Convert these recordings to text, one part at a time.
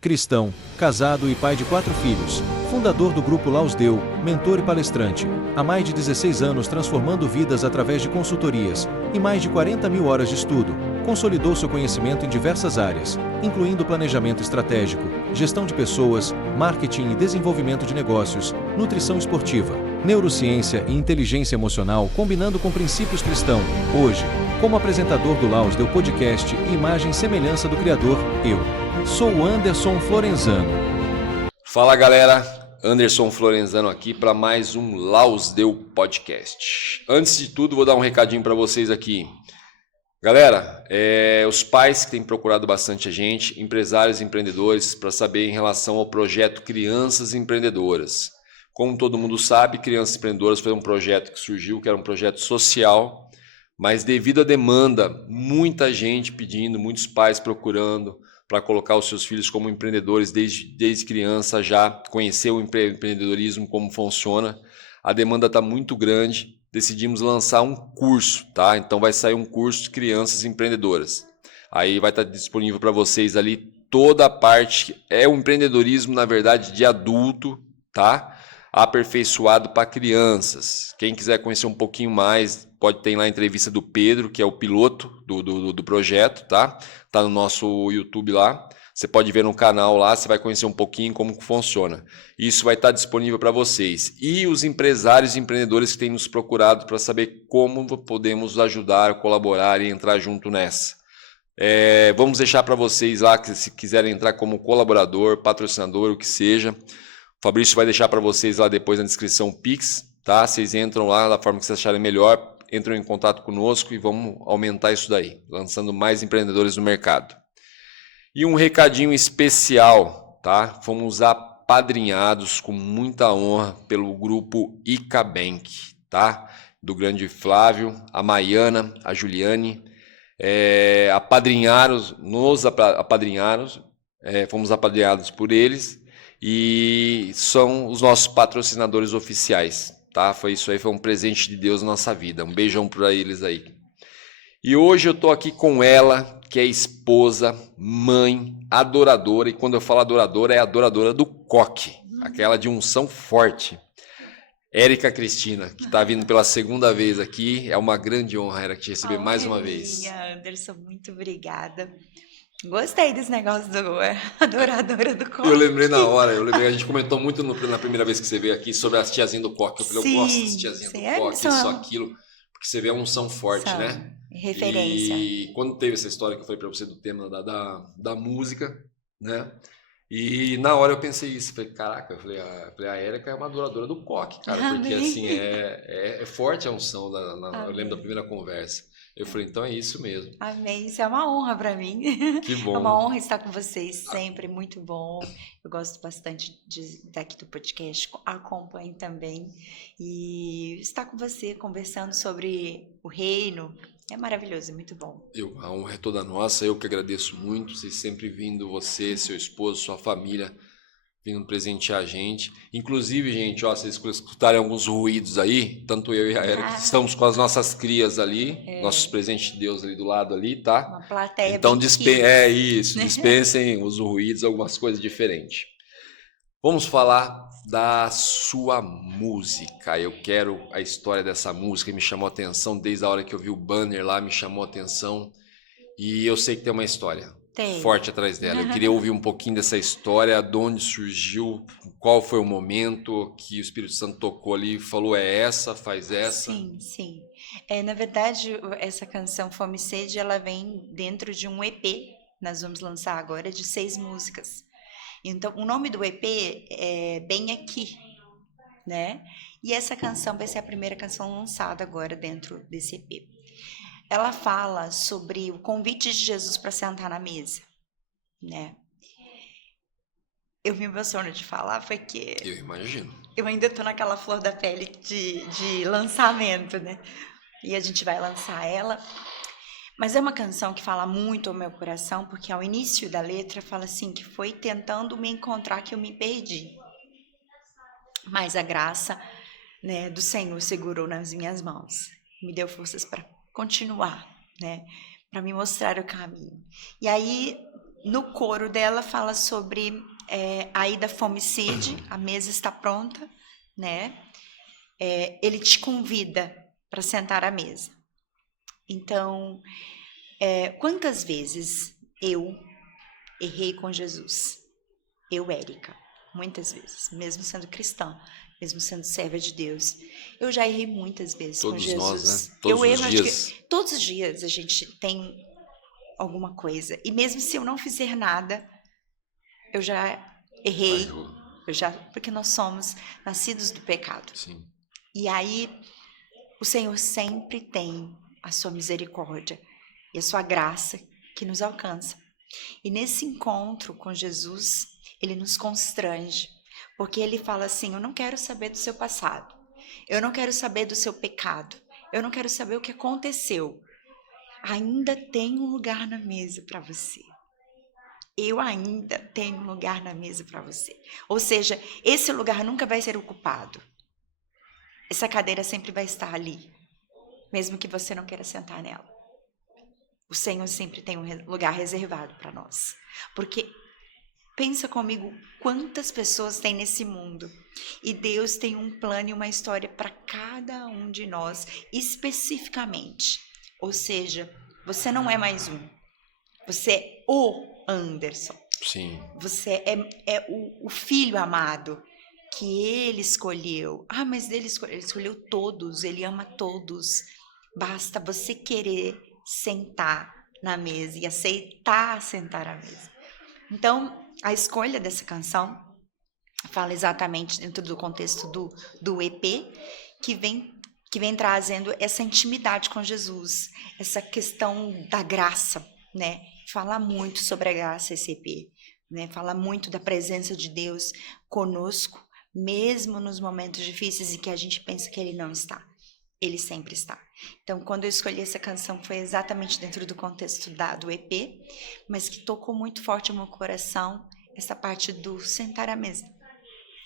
Cristão, casado e pai de 4 filhos, fundador do Grupo Laus Deu, mentor e palestrante, há mais de 16 anos transformando vidas através de consultorias e mais de 40 mil horas de estudo, consolidou seu conhecimento em diversas áreas, incluindo planejamento estratégico, gestão de pessoas, marketing e desenvolvimento de negócios, nutrição esportiva, neurociência e inteligência emocional combinando com princípios cristãos. Hoje, como apresentador do Laus Deu Podcast e imagem e semelhança do Criador, eu sou o Anderson Florenzano. Fala galera, Anderson Florenzano aqui para mais um Laus Deu Podcast. Antes de tudo, vou dar um recadinho para vocês aqui. Galera, os pais que têm procurado bastante a gente, empresários e empreendedores, para saber em relação ao projeto Crianças Empreendedoras. Como todo mundo sabe, Crianças Empreendedoras foi um projeto que surgiu, que era um projeto social, mas devido à demanda, muita gente pedindo, muitos pais procurando para colocar os seus filhos como empreendedores desde criança, já conhecer o empreendedorismo, como funciona. A demanda está muito grande, decidimos lançar um curso, tá? Então vai sair um curso de Crianças Empreendedoras. Aí vai estar disponível para vocês ali toda a parte, é o empreendedorismo, na verdade, de adulto, tá? Aperfeiçoado para crianças. Quem quiser conhecer um pouquinho mais, pode ter lá a entrevista do Pedro, que é o piloto do projeto, tá? Tá no nosso YouTube lá. Você pode ver no canal lá, você vai conhecer um pouquinho como que funciona. Isso vai estar disponível para vocês. E os empresários e empreendedores que têm nos procurado para saber como podemos ajudar, colaborar e entrar junto nessa. Vamos deixar para vocês lá, que se quiserem entrar como colaborador, patrocinador, o que seja. O Fabrício vai deixar para vocês lá depois na descrição o Pix, tá? Vocês entram lá da forma que vocês acharem melhor, entram em contato conosco e vamos aumentar isso daí, lançando mais empreendedores no mercado. E um recadinho especial, tá? Fomos apadrinhados com muita honra pelo grupo Ica Bank, tá? Do grande Flávio, a Maiana, a Juliane, nos apadrinharam, fomos apadrinhados por eles e são os nossos patrocinadores oficiais, tá? Foi isso aí, foi um presente de Deus na nossa vida. Um beijão para eles aí. E hoje eu tô aqui com ela, que é esposa, mãe, adoradora, e quando eu falo adoradora, é adoradora do coque, aquela de unção forte. Érica Cristina, que está vindo pela segunda vez aqui, é uma grande honra, Érica, te receber mais uma vez. Anderson, muito obrigada. Gostei desse negócio do adoradora do coque. Eu lembrei na hora, a gente comentou muito na primeira vez que você veio aqui sobre as tiazinhas do coque. Eu falei, eu gosto das tiazinhas do coque, isso, aquilo, porque você vê a unção forte, né? Referência. E quando teve essa história que eu falei para você do tema da música, né? E na hora eu pensei isso, falei, caraca, eu falei, a Érica é uma adoradora do coque, cara, porque assim, é forte a unção, eu lembro da primeira conversa. Eu falei, então é isso mesmo. Amém, isso é uma honra para mim. Que bom. É uma honra estar com vocês sempre, muito bom. Eu gosto bastante daqui do podcast, acompanho também. E estar com você, conversando sobre o reino, é maravilhoso, é muito bom. A honra é toda nossa, eu que agradeço muito, vocês sempre vindo, você, seu esposo, sua família, vindo presentear a gente. Inclusive, gente, ó, vocês escutarem alguns ruídos aí, tanto eu e a Érica, estamos com as nossas crias ali, nossos presentes de Deus ali do lado ali, tá? Uma plateia então, bem dispensem os ruídos, algumas coisas diferentes. Vamos falar da sua música. Eu quero a história dessa música, me chamou a atenção desde a hora que eu vi o banner lá, me chamou a atenção. E eu sei que tem uma história forte atrás dela. Eu queria ouvir um pouquinho dessa história, de onde surgiu, qual foi o momento que o Espírito Santo tocou ali e falou, faz essa. Sim. Na verdade, essa canção Fome e Sede, ela vem dentro de um EP, nós vamos lançar agora, de 6 músicas. Então, o nome do EP é Bem Aqui, né? E essa canção vai ser a primeira canção lançada agora dentro desse EP. Ela fala sobre o convite de Jesus para sentar na mesa, né? Eu me emociono de falar porque... Eu imagino. Eu ainda estou naquela flor da pele de lançamento, né? E a gente vai lançar ela. Mas é uma canção que fala muito ao meu coração, porque ao início da letra fala assim, que foi tentando me encontrar que eu me perdi. Mas a graça, né, do Senhor segurou nas minhas mãos. Me deu forças para continuar, né? Para me mostrar o caminho. E aí, no coro dela fala sobre a ida fome e sede, a mesa está pronta, né? Ele te convida para sentar à mesa. Então, quantas vezes eu errei com Jesus? Eu, Érica, muitas vezes, mesmo sendo cristã, mesmo sendo serva de Deus, eu já errei muitas vezes com Jesus. Todos nós, né? Todos os dias. Acho que todos os dias a gente tem alguma coisa. E mesmo se eu não fizer nada, eu já errei. Porque nós somos nascidos do pecado. Sim. E aí, o Senhor sempre tem a sua misericórdia e a sua graça que nos alcança. E nesse encontro com Jesus, ele nos constrange, porque ele fala assim: eu não quero saber do seu passado, eu não quero saber do seu pecado, eu não quero saber o que aconteceu. Ainda tem um lugar na mesa para você. Eu ainda tenho um lugar na mesa para você. Ou seja, esse lugar nunca vai ser ocupado. Essa cadeira sempre vai estar ali, mesmo que você não queira sentar nela. O Senhor sempre tem um lugar reservado para nós. Porque pensa comigo quantas pessoas tem nesse mundo. E Deus tem um plano e uma história para cada um de nós, especificamente. Ou seja, você não é mais um. Você é o Anderson. Sim. Você é o filho amado que ele escolheu. Mas ele escolheu todos, ele ama todos. Basta você querer sentar na mesa e aceitar sentar à mesa. Então, a escolha dessa canção fala exatamente dentro do contexto do EP, que vem trazendo essa intimidade com Jesus, essa questão da graça, né? Fala muito sobre a graça esse EP, né? Fala muito da presença de Deus conosco, mesmo nos momentos difíceis em que a gente pensa que Ele não está. Ele sempre está. Então, quando eu escolhi essa canção, foi exatamente dentro do contexto do EP, mas que tocou muito forte no meu coração, essa parte do sentar à mesa,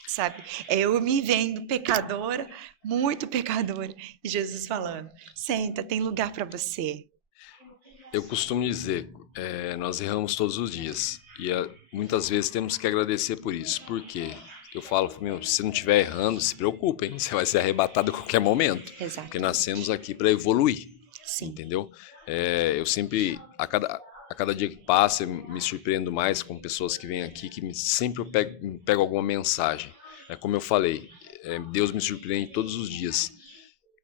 sabe? Eu me vendo pecadora, muito pecadora, e Jesus falando: senta, tem lugar para você. Eu costumo dizer, nós erramos todos os dias, e muitas vezes temos que agradecer por isso. Por quê? Eu falo, se não estiver errando, se preocupem, você vai ser arrebatado a qualquer momento. Exato. Porque nascemos aqui para evoluir. Sim. Entendeu? Eu sempre, a cada dia que passa, eu me surpreendo mais com pessoas que vêm aqui, que sempre eu pego alguma mensagem. É como eu falei, Deus me surpreende todos os dias.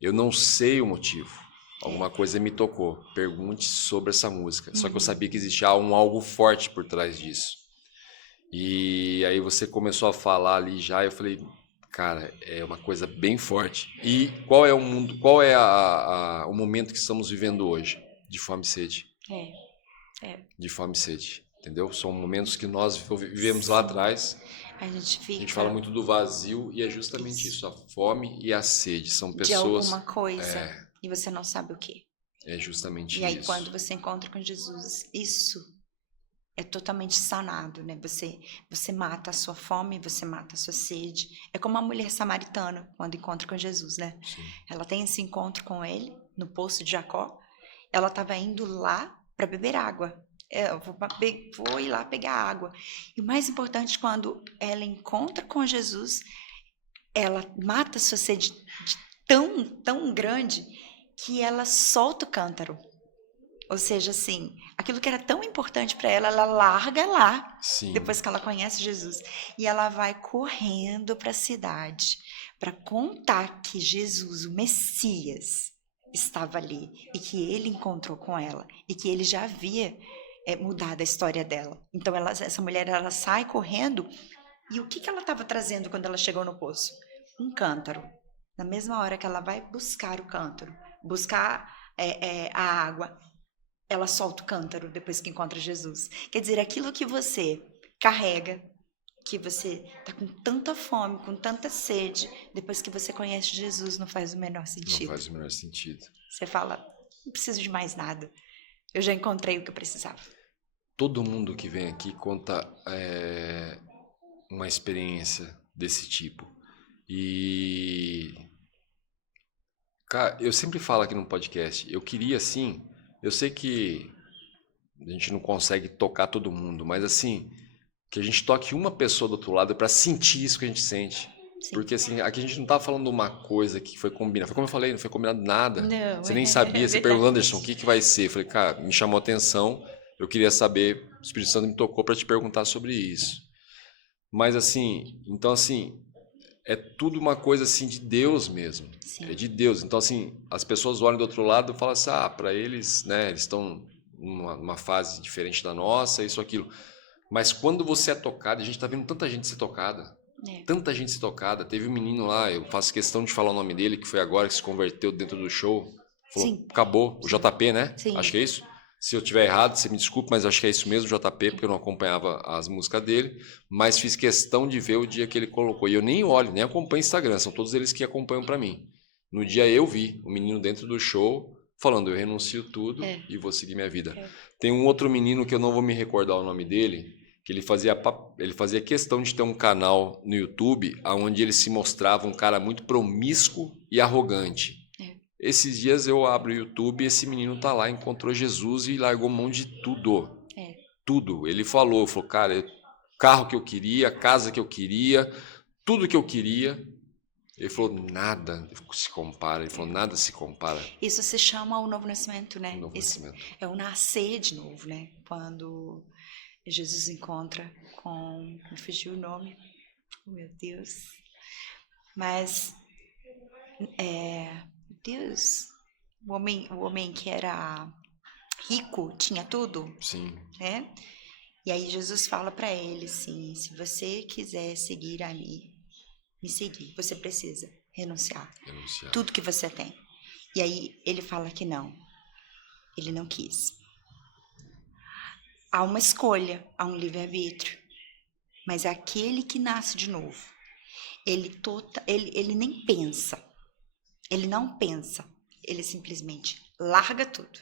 Eu não sei o motivo. Alguma coisa me tocou. Pergunte sobre essa música. Só que eu sabia que existia algo forte por trás disso. E aí você começou a falar ali já, eu falei, cara, é uma coisa bem forte. E qual é o mundo, qual é o momento que estamos vivendo hoje? De fome e sede. De fome e sede, entendeu? São momentos que nós vivemos lá atrás. A gente fala muito do vazio e é justamente isso, a fome e a sede. São pessoas... De alguma coisa e você não sabe o quê. É justamente isso. E aí quando você encontra com Jesus, isso é totalmente sanado, né? Você mata a sua fome, você mata a sua sede. É como a mulher samaritana quando encontra com Jesus, né? Sim. Ela tem esse encontro com ele no poço de Jacó. Ela estava indo lá para beber água. Eu vou ir lá pegar água. E o mais importante, quando ela encontra com Jesus, ela mata a sua sede tão grande que ela solta o cântaro. Ou seja, assim, aquilo que era tão importante para ela, ela larga lá. Sim. Depois que ela conhece Jesus. E ela vai correndo para a cidade para contar que Jesus, o Messias, estava ali e que ele encontrou com ela e que ele já havia mudado a história dela. Então essa mulher ela sai correndo e o que ela estava trazendo quando ela chegou no poço? Um cântaro. Na mesma hora que ela vai buscar o cântaro, buscar a água, ela solta o cântaro depois que encontra Jesus. Quer dizer, aquilo que você carrega, que você está com tanta fome, com tanta sede, depois que você conhece Jesus, não faz o menor sentido. Não faz o menor sentido. Você fala, não preciso de mais nada. Eu já encontrei o que eu precisava. Todo mundo que vem aqui conta uma experiência desse tipo. E... cara, eu sempre falo aqui no podcast, eu queria assim... Eu sei que a gente não consegue tocar todo mundo, mas assim, que a gente toque uma pessoa do outro lado para sentir isso que a gente sente. Sim. Porque assim, aqui a gente não tá falando de uma coisa que foi combinada. Foi como eu falei, não foi combinado nada. Não, Você nem é sabia, você perguntou, verdade. Anderson, o que vai ser? Eu falei, cara, me chamou a atenção, eu queria saber, o Espírito Santo me tocou para te perguntar sobre isso. Mas assim, então assim, é tudo uma coisa assim de Deus mesmo. Sim. É de Deus. Então assim, as pessoas olham do outro lado e falam assim, para eles, né, eles estão numa fase diferente da nossa, isso, aquilo. Mas quando você é tocado, a gente tá vendo tanta gente ser tocada. Tanta gente ser tocada. Teve um menino lá, eu faço questão de falar o nome dele, que foi agora que se converteu dentro do show. Falou, Sim. acabou. O JP, né? Sim. Acho que é isso. Se eu tiver errado, você me desculpe, mas acho que é isso mesmo, JP, porque eu não acompanhava as músicas dele. Mas fiz questão de ver o dia que ele colocou. E eu nem olho, nem acompanho Instagram, são todos eles que acompanham pra mim. No dia eu vi o menino dentro do show falando, eu renuncio tudo e vou seguir minha vida. Tem um outro menino que eu não vou me recordar o nome dele, que ele fazia questão de ter um canal no YouTube onde ele se mostrava um cara muito promíscuo e arrogante. Esses dias eu abro o YouTube e esse menino tá lá, encontrou Jesus e largou mão de tudo. Tudo. Ele falou, cara, carro que eu queria, casa que eu queria, tudo que eu queria. Ele falou, nada se compara. Ele falou, nada se compara. Isso se chama o novo nascimento, né? O novo nascimento. É o nascer de novo, né? Quando Jesus encontra com... Me fugiu o nome. Oh, meu Deus. Mas... Deus... O homem que era rico, tinha tudo. Sim. Né? E aí Jesus fala para ele assim, se você quiser seguir a mim, me seguir, você precisa renunciar. Tudo que você tem. E aí ele fala que não. Ele não quis. Há uma escolha, há um livre-arbítrio. Mas aquele que nasce de novo, ele nem pensa. Ele não pensa. Ele simplesmente larga tudo.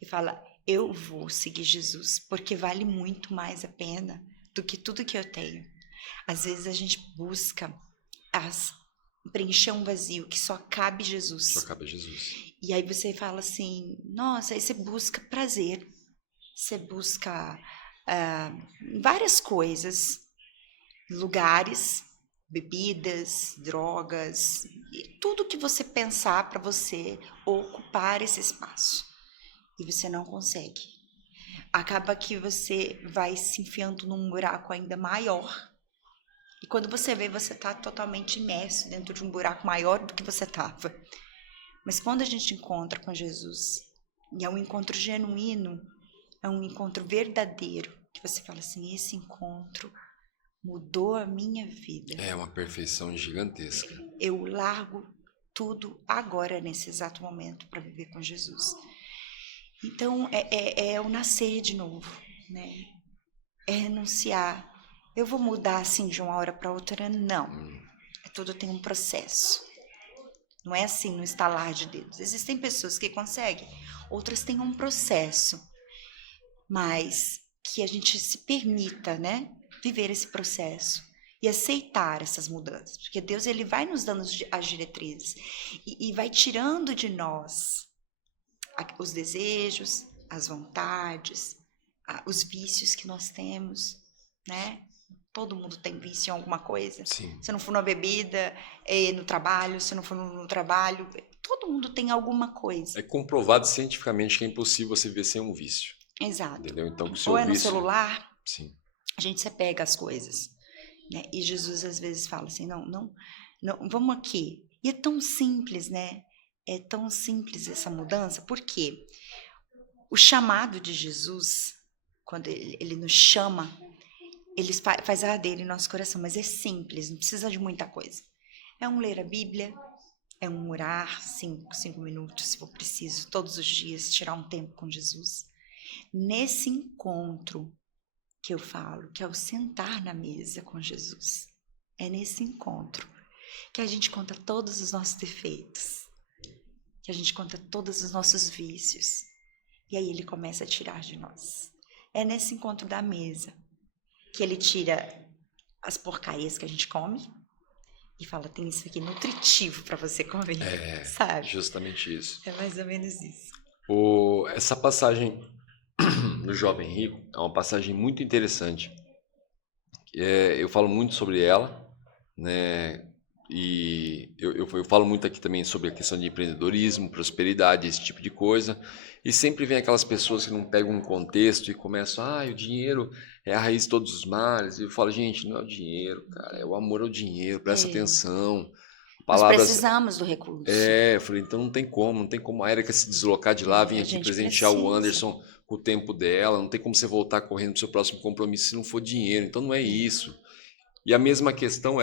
E fala, eu vou seguir Jesus, porque vale muito mais a pena do que tudo que eu tenho. Às vezes a gente busca preencher um vazio que só cabe Jesus. Só cabe Jesus. E aí você fala assim, nossa, aí você busca prazer, você busca várias coisas, lugares, bebidas, drogas, e tudo que você pensar para você ocupar esse espaço. E você não consegue. Acaba que você vai se enfiando num buraco ainda maior. E quando você vê, você está totalmente imerso dentro de um buraco maior do que você estava. Mas quando a gente encontra com Jesus, e é um encontro genuíno, é um encontro verdadeiro, que você fala assim, esse encontro mudou a minha vida. É uma perfeição gigantesca. Eu largo tudo agora, nesse exato momento, para viver com Jesus. Então, é o nascer de novo, né? É renunciar. Eu vou mudar assim de uma hora para outra? Não. Tudo tem um processo. Não é assim no estalar de dedos. Existem pessoas que conseguem, outras têm um processo. Mas que a gente se permita, né, viver esse processo e aceitar essas mudanças. Porque Deus, ele vai nos dando as diretrizes e vai tirando de nós os desejos, as vontades, os vícios que nós temos, né? Todo mundo tem vício em alguma coisa. Sim. Se não for na bebida, no trabalho, se não for no trabalho, todo mundo tem alguma coisa. É comprovado cientificamente que é impossível você viver sem um vício. Exato. Entendeu? Então, ou é no celular, sim. A gente se pega as coisas, né? E Jesus às vezes fala assim, não, vamos aqui. E é tão simples, né? É tão simples essa mudança, porque o chamado de Jesus, quando ele nos chama, ele faz arder em nosso coração, mas é simples, não precisa de muita coisa. É um ler a Bíblia, é um orar 5 minutos, se for preciso, todos os dias, tirar um tempo com Jesus. Nesse encontro que eu falo, que é o sentar na mesa com Jesus, é nesse encontro que a gente conta todos os nossos defeitos, que a gente conta todos os nossos vícios, e aí ele começa a tirar de nós. É nesse encontro da mesa que ele tira as porcarias que a gente come e fala, tem isso aqui nutritivo para você comer, sabe? Justamente isso. É mais ou menos isso. Essa passagem no Jovem Rico, é uma passagem muito interessante. Eu falo muito sobre ela, né? E eu falo muito aqui também sobre a questão de empreendedorismo, prosperidade, esse tipo de coisa. E sempre vem aquelas pessoas que não pegam um contexto e começam, o dinheiro é a raiz de todos os males. E eu falo, gente, não é o dinheiro, cara, é o amor ao dinheiro, presta atenção. Nós Palavras. precisamos do recurso. Eu falei, então não tem como a Érica se deslocar de lá, vir aqui presentear o Anderson com o tempo dela, não tem como você voltar correndo pro seu próximo compromisso se não for dinheiro, então não é isso. E a mesma questão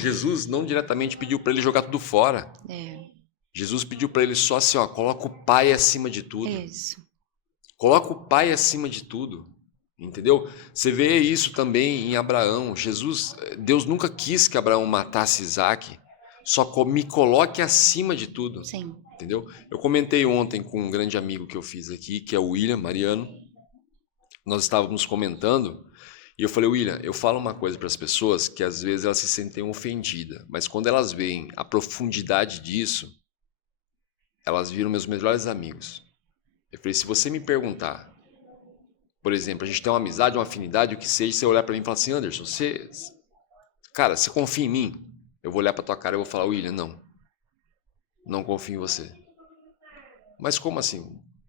Jesus não diretamente pediu para ele jogar tudo fora. Jesus pediu para ele só assim, coloca o Pai acima de tudo. Isso. Coloca o Pai acima de tudo. Entendeu? Você vê isso também em Abraão. Deus nunca quis que Abraão matasse Isaac. Só me coloque acima de tudo. Sim. Entendeu? Eu comentei ontem com um grande amigo que eu fiz aqui, que é o William Mariano. Nós estávamos comentando e eu falei, William, eu falo uma coisa para as pessoas que às vezes elas se sentem ofendidas, mas quando elas veem a profundidade disso, elas viram meus melhores amigos. Eu falei, se você me perguntar, por exemplo, a gente tem uma amizade, uma afinidade, o que seja, você olhar para mim e falar assim, Anderson, você confia em mim? Eu vou olhar para tua cara e vou falar, William, não confio em você. Mas como assim?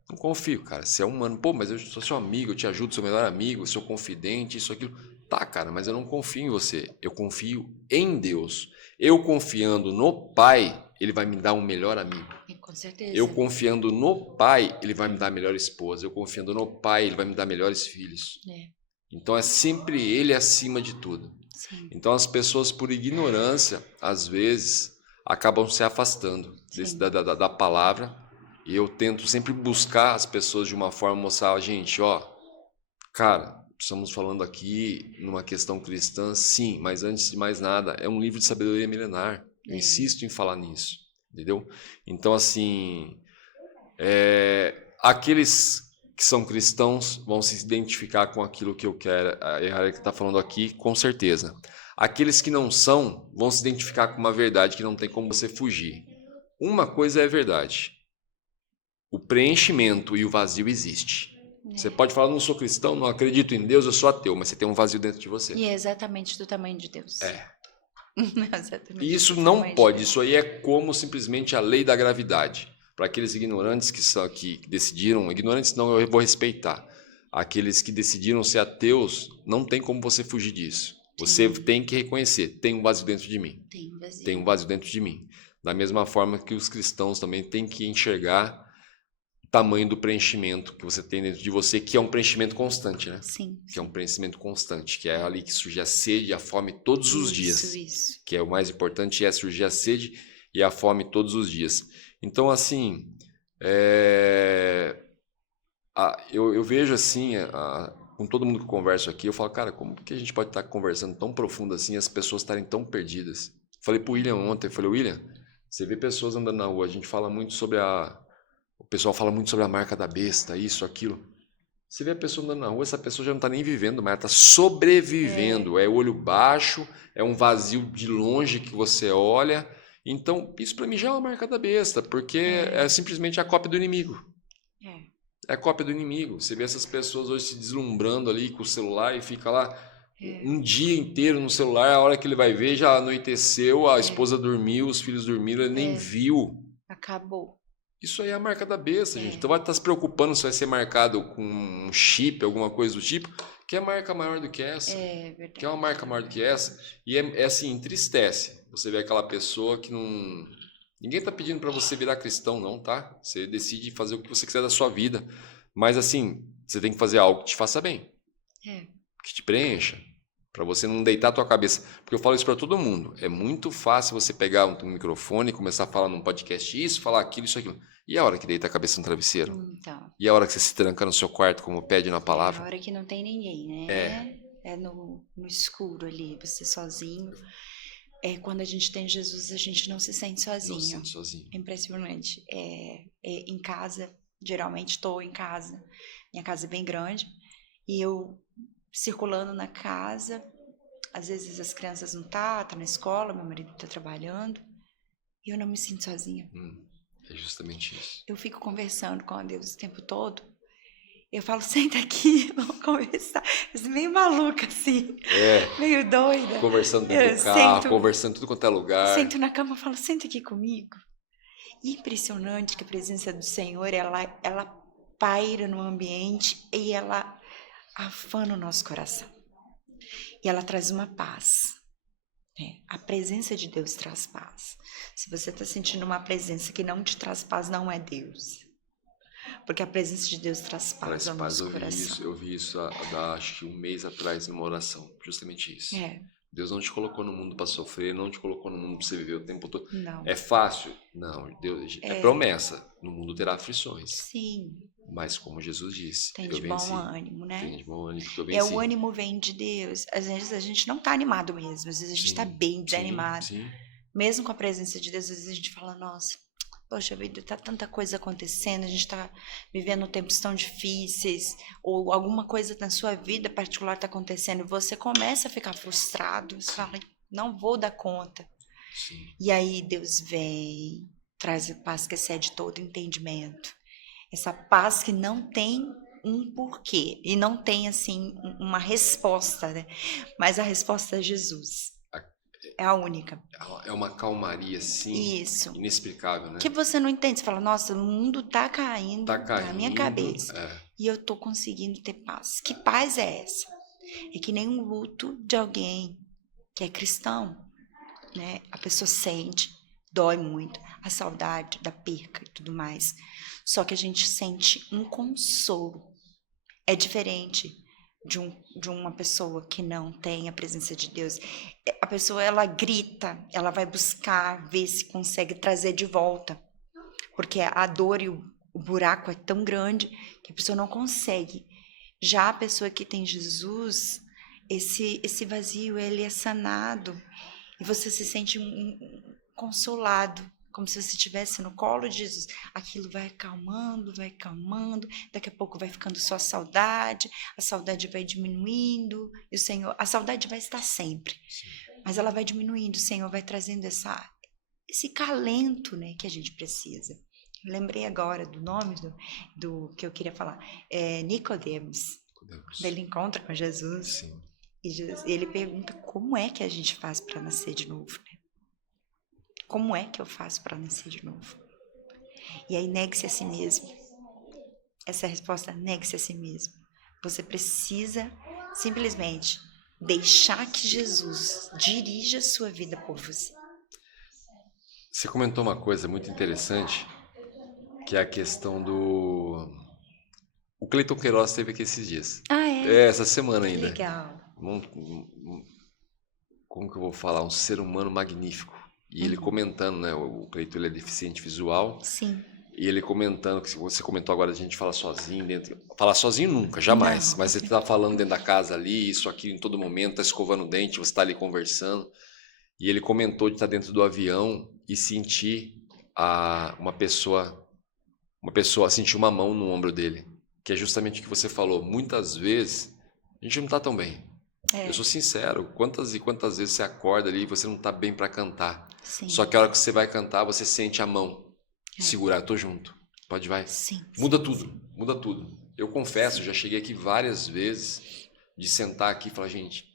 Não confio, cara, você é humano. Pô, mas eu sou seu amigo, eu te ajudo, sou melhor amigo, sou confidente, isso, aquilo. Tá, cara, mas eu não confio em você, eu confio em Deus. Eu confiando no Pai, Ele vai me dar um melhor amigo. Com certeza. Eu confiando no Pai, Ele vai me dar a melhor esposa. Eu confiando no Pai, Ele vai me dar melhores filhos. Então é sempre Ele acima de tudo. Sim. Então as pessoas, por ignorância, às vezes, acabam se afastando da palavra. E eu tento sempre buscar as pessoas de uma forma, mostrar, gente, cara, estamos falando aqui numa questão cristã, sim, mas antes de mais nada, é um livro de sabedoria milenar. Eu insisto em falar nisso, entendeu? Então, assim, aqueles que são cristãos vão se identificar com aquilo que eu quero, a Erika que está falando aqui, com certeza. Aqueles que não são vão se identificar com uma verdade que não tem como você fugir. Uma coisa é verdade. O preenchimento e o vazio existe. Você pode falar, não sou cristão, não acredito em Deus, eu sou ateu, mas você tem um vazio dentro de você. E é exatamente do tamanho de Deus. E isso não pode, isso aí é como simplesmente a lei da gravidade. Para aqueles ignorantes que decidiram, ignorantes não, eu vou respeitar. Aqueles que decidiram ser ateus, não tem como você fugir disso. Você tem que reconhecer, tem um vazio dentro de mim. Tem um vazio dentro de mim. Da mesma forma que os cristãos também têm que enxergar tamanho do preenchimento que você tem dentro de você, que é um preenchimento constante, né? Sim. Que é um preenchimento constante, que é ali que surge a sede e a fome todos os dias. Isso. Que é o mais importante, surgir a sede e a fome todos os dias. Então, assim, eu vejo assim, com todo mundo que eu converso aqui, eu falo, cara, como que a gente pode estar conversando tão profundo assim e as pessoas estarem tão perdidas? Falei pro William ontem, William, você vê pessoas andando na rua, a gente fala muito sobre o pessoal fala muito sobre a marca da besta, isso, aquilo. Você vê a pessoa andando na rua, essa pessoa já não está nem vivendo, mas ela está sobrevivendo. É olho baixo, é um vazio de longe que você olha. Então, isso para mim já é uma marca da besta, porque é simplesmente a cópia do inimigo. É a cópia do inimigo. Você vê essas pessoas hoje se deslumbrando ali com o celular e fica lá um dia inteiro no celular, a hora que ele vai ver já anoiteceu, a esposa dormiu, os filhos dormiram, ele nem viu. Acabou. Isso aí é a marca da besta, gente. Então vai estar se preocupando se vai ser marcado com um chip, alguma coisa do tipo. Que é marca maior do que essa? É verdade. Que é uma marca maior do que essa? E é assim, entristece. Você vê aquela pessoa que não... Ninguém está pedindo para você virar cristão, não, tá? Você decide fazer o que você quiser da sua vida. Mas assim, você tem que fazer algo que te faça bem. Que te preencha. Para você não deitar a tua cabeça. Porque eu falo isso para todo mundo. É muito fácil você pegar um microfone e começar a falar num podcast isso, falar aquilo, isso, aquilo. E a hora que deita a cabeça no travesseiro? Então, E a hora que você se tranca no seu quarto, como pede na palavra? É a hora que não tem ninguém, né? É no escuro ali, você sozinho. Quando a gente tem Jesus, a gente não se sente sozinho. Não se sente sozinho. É impressionante. Em casa, geralmente estou em casa. Minha casa é bem grande. E eu circulando na casa. Às vezes as crianças não tá na escola, meu marido está trabalhando. E eu não me sinto sozinha. É justamente isso. Eu fico conversando com Deus o tempo todo. Eu falo, senta aqui, vamos conversar. Eu sou meio maluca, assim, É, meio doida. conversando dentro Eu do carro, sento, conversando em tudo quanto é lugar. sento na cama e falo, senta aqui comigo. E impressionante que a presença do Senhor, ela paira no ambiente e ela afana o nosso coração. E ela traz uma paz. Né? A presença de Deus traz paz. Se você está sentindo uma presença que não te traz paz, não é Deus. Porque a presença de Deus traz paz ao nosso coração. Eu vi isso acho que um mês atrás numa oração, justamente isso. Deus não te colocou no mundo para sofrer, não te colocou no mundo para você viver o tempo todo. Não. É fácil? Não, Deus é promessa. No mundo terá aflições. Sim. Mas como Jesus disse, tem eu de venci. bom ânimo, né? Tem de bom ânimo porque eu venci. O ânimo vem de Deus. Às vezes a gente não tá animado mesmo, às vezes a gente tá bem desanimado. Sim. Mesmo com a presença de Deus, às vezes a gente fala, nossa, poxa vida, tá tanta coisa acontecendo, a gente tá vivendo tempos tão difíceis, ou alguma coisa na sua vida particular tá acontecendo, e você começa a ficar frustrado, você fala, não vou dar conta. Sim. E aí Deus vem, traz a paz que excede todo entendimento. Essa paz que não tem um porquê, e não tem, assim, uma resposta, né? Mas a resposta é Jesus. É a única. É uma calmaria, assim, isso, inexplicável, né? Que você não entende, você fala, nossa, o mundo tá caindo na minha cabeça. E eu tô conseguindo ter paz. Que paz é essa? É que nem um luto de alguém que é cristão, né? A pessoa sente, dói muito, a saudade da perca e tudo mais. Só que a gente sente um consolo. É diferente de uma pessoa que não tem a presença de Deus. A pessoa, ela grita, ela vai buscar, ver se consegue trazer de volta. Porque a dor e o buraco é tão grande que a pessoa não consegue. Já a pessoa que tem Jesus, esse vazio, ele é sanado. E você se sente consolado, como se você estivesse no colo de Jesus. Aquilo vai acalmando, daqui a pouco vai ficando só a saudade vai diminuindo, e o Senhor, a saudade vai estar sempre, mas ela vai diminuindo, o Senhor vai trazendo esse calento, né, que a gente precisa. Eu lembrei agora do nome do que eu queria falar, Nicodemos. Ele encontra com Jesus. Sim. E ele pergunta como é que a gente faz para nascer de novo, né? Como é que eu faço para nascer de novo? E aí, negue-se a si mesmo. Essa é a resposta, negue-se a si mesmo. Você precisa simplesmente deixar que Jesus dirija a sua vida por você. Você comentou uma coisa muito interessante, que é a questão do... O Cleiton Queiroz esteve aqui esses dias. Essa semana ainda. Legal. Como que eu vou falar? Um ser humano magnífico. E ele comentando, né? O Cleiton, ele é deficiente visual. Sim. E ele comentando, que você comentou agora, a gente fala sozinho dentro. Falar sozinho nunca, jamais. Não. Mas você tá falando dentro da casa ali, isso aqui em todo momento, tá escovando o dente, você tá ali conversando. E ele comentou de estar dentro do avião e sentir uma pessoa sentir uma mão no ombro dele. Que é justamente o que você falou. Muitas vezes a gente não tá tão bem. Eu sou sincero, quantas e quantas vezes você acorda ali e você não tá bem para cantar. Sim. Só que a hora que você vai cantar, você sente a mão. Segurar, eu tô junto. Pode, vai. Sim. Muda tudo. Eu confesso, já cheguei aqui várias vezes de sentar aqui e falar, gente,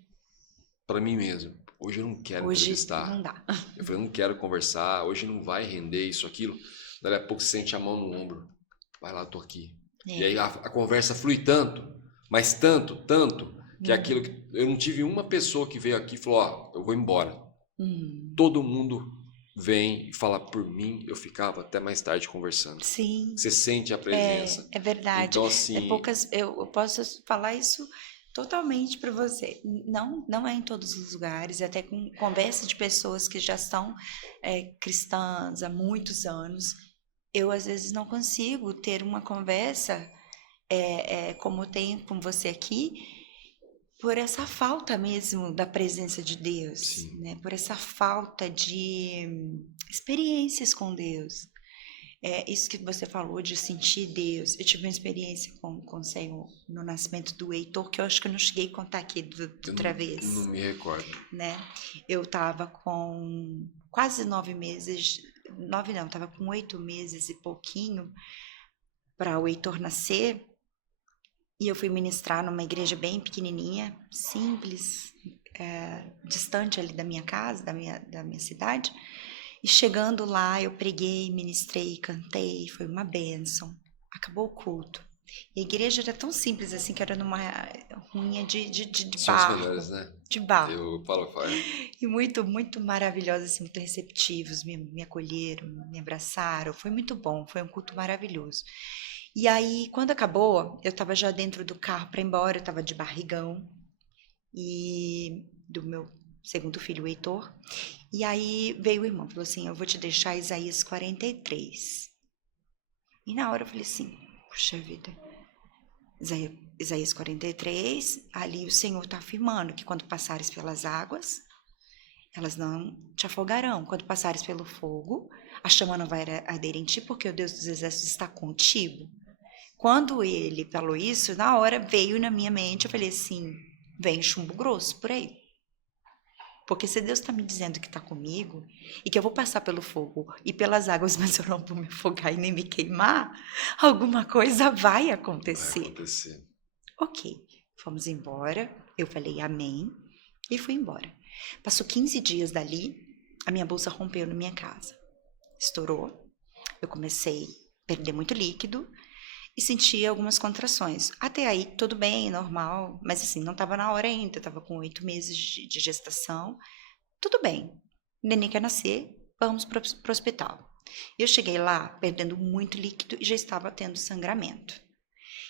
para mim mesmo, hoje eu não quero entrevistar. Não dá. Eu falei, eu não quero conversar, hoje não vai render isso, aquilo. Daqui a pouco você sente a mão no ombro. Vai lá, eu tô aqui. E aí a conversa flui tanto, mas tanto, que é aquilo que... Eu não tive uma pessoa que veio aqui e falou, ó, eu vou embora. Todo mundo vem e fala por mim, eu ficava até mais tarde conversando. Sim. Você sente a presença. É verdade. Então, assim... eu posso falar isso totalmente para você. Não é em todos os lugares, até com conversa de pessoas que já são cristãs há muitos anos. Eu, às vezes, não consigo ter uma conversa como eu tenho com você aqui, por essa falta mesmo da presença de Deus, né? Por essa falta de experiências com Deus. Isso que você falou de sentir Deus. Eu tive uma experiência com o Senhor no nascimento do Heitor, que eu acho que eu não cheguei a contar aqui outra vez. Não me recordo. Né? Eu estava com quase 9 meses, 9 não, estava com 8 meses e pouquinho para o Heitor nascer. E eu fui ministrar numa igreja bem pequenininha, simples, distante ali da minha casa, da minha cidade. E chegando lá, eu preguei, ministrei, cantei, foi uma bênção. Acabou o culto. E a igreja era tão simples assim, que era numa ruinha de São os barro. melhores, né? De barro. Eu falo. E muito, muito maravilhosos, assim, muito receptivos, me acolheram, me abraçaram. Foi muito bom, foi um culto maravilhoso. E aí, quando acabou, eu estava já dentro do carro para ir embora, eu estava de barrigão, e do meu segundo filho, o Heitor. E aí veio o irmão, falou assim, eu vou te deixar Isaías 43. E na hora eu falei assim, puxa vida, Isaías 43, ali o Senhor está afirmando que quando passares pelas águas, elas não te afogarão. Quando passares pelo fogo, a chama não vai arder em ti, porque o Deus dos exércitos está contigo. Quando ele falou isso, na hora veio na minha mente, eu falei assim, vem chumbo grosso por aí. Porque se Deus está me dizendo que está comigo, e que eu vou passar pelo fogo e pelas águas, mas eu não vou me afogar e nem me queimar, alguma coisa vai acontecer. Vai acontecer. Ok, fomos embora, eu falei amém e fui embora. Passou 15 dias dali, a minha bolsa rompeu na minha casa. Estourou, eu comecei a perder muito líquido e senti algumas contrações. Até aí, tudo bem, normal, mas assim, não estava na hora ainda, estava com 8 meses de gestação. Tudo bem, o neném quer nascer, vamos para o hospital. Eu cheguei lá perdendo muito líquido e já estava tendo sangramento.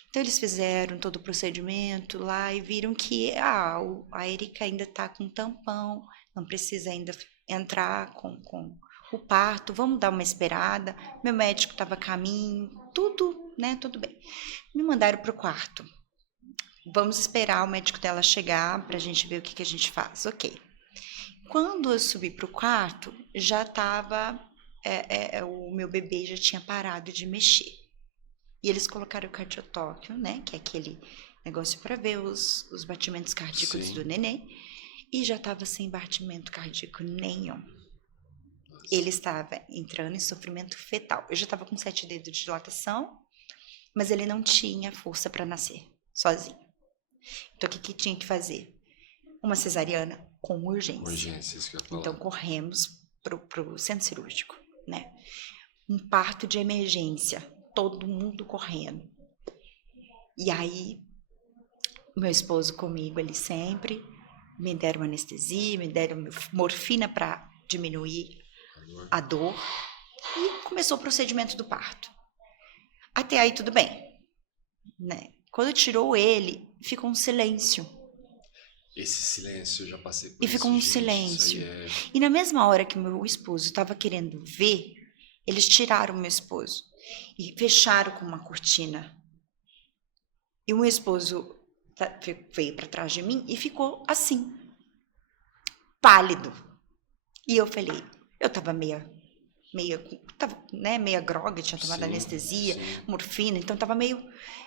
Então, eles fizeram todo o procedimento lá e viram que a Erika ainda está com tampão, não precisa ainda entrar com o parto, vamos dar uma esperada. Meu médico estava a caminho, tudo, né, tudo bem. Me mandaram para o quarto. Vamos esperar o médico dela chegar para a gente ver o que a gente faz. Ok. Quando eu subi para o quarto, já estava, o meu bebê já tinha parado de mexer. E eles colocaram o cardiotóquio, né, que é aquele negócio para ver os batimentos cardíacos Sim. do neném, e já estava sem batimento cardíaco nenhum. Ele estava entrando em sofrimento fetal. Eu já estava com 7 dedos de dilatação, mas ele não tinha força para nascer sozinho. Então, o que tinha que fazer? Uma cesariana com urgência. Urgência, isso que eu ia falar. Então, corremos para o centro cirúrgico, né? Um parto de emergência, todo mundo correndo. E aí, meu esposo comigo ali sempre, me deram anestesia, me deram morfina para diminuir a dor, e começou o procedimento do parto. Até aí tudo bem, né? Quando tirou ele, ficou um silêncio. Esse silêncio, eu já passei por E isso, ficou um gente, silêncio. isso aí é... E na mesma hora que meu esposo estava querendo ver, eles tiraram meu esposo e fecharam com uma cortina. E o meu esposo veio para trás de mim e ficou assim, pálido. E eu falei, eu estava meia grogue, tinha tomado anestesia, morfina, então estava meio...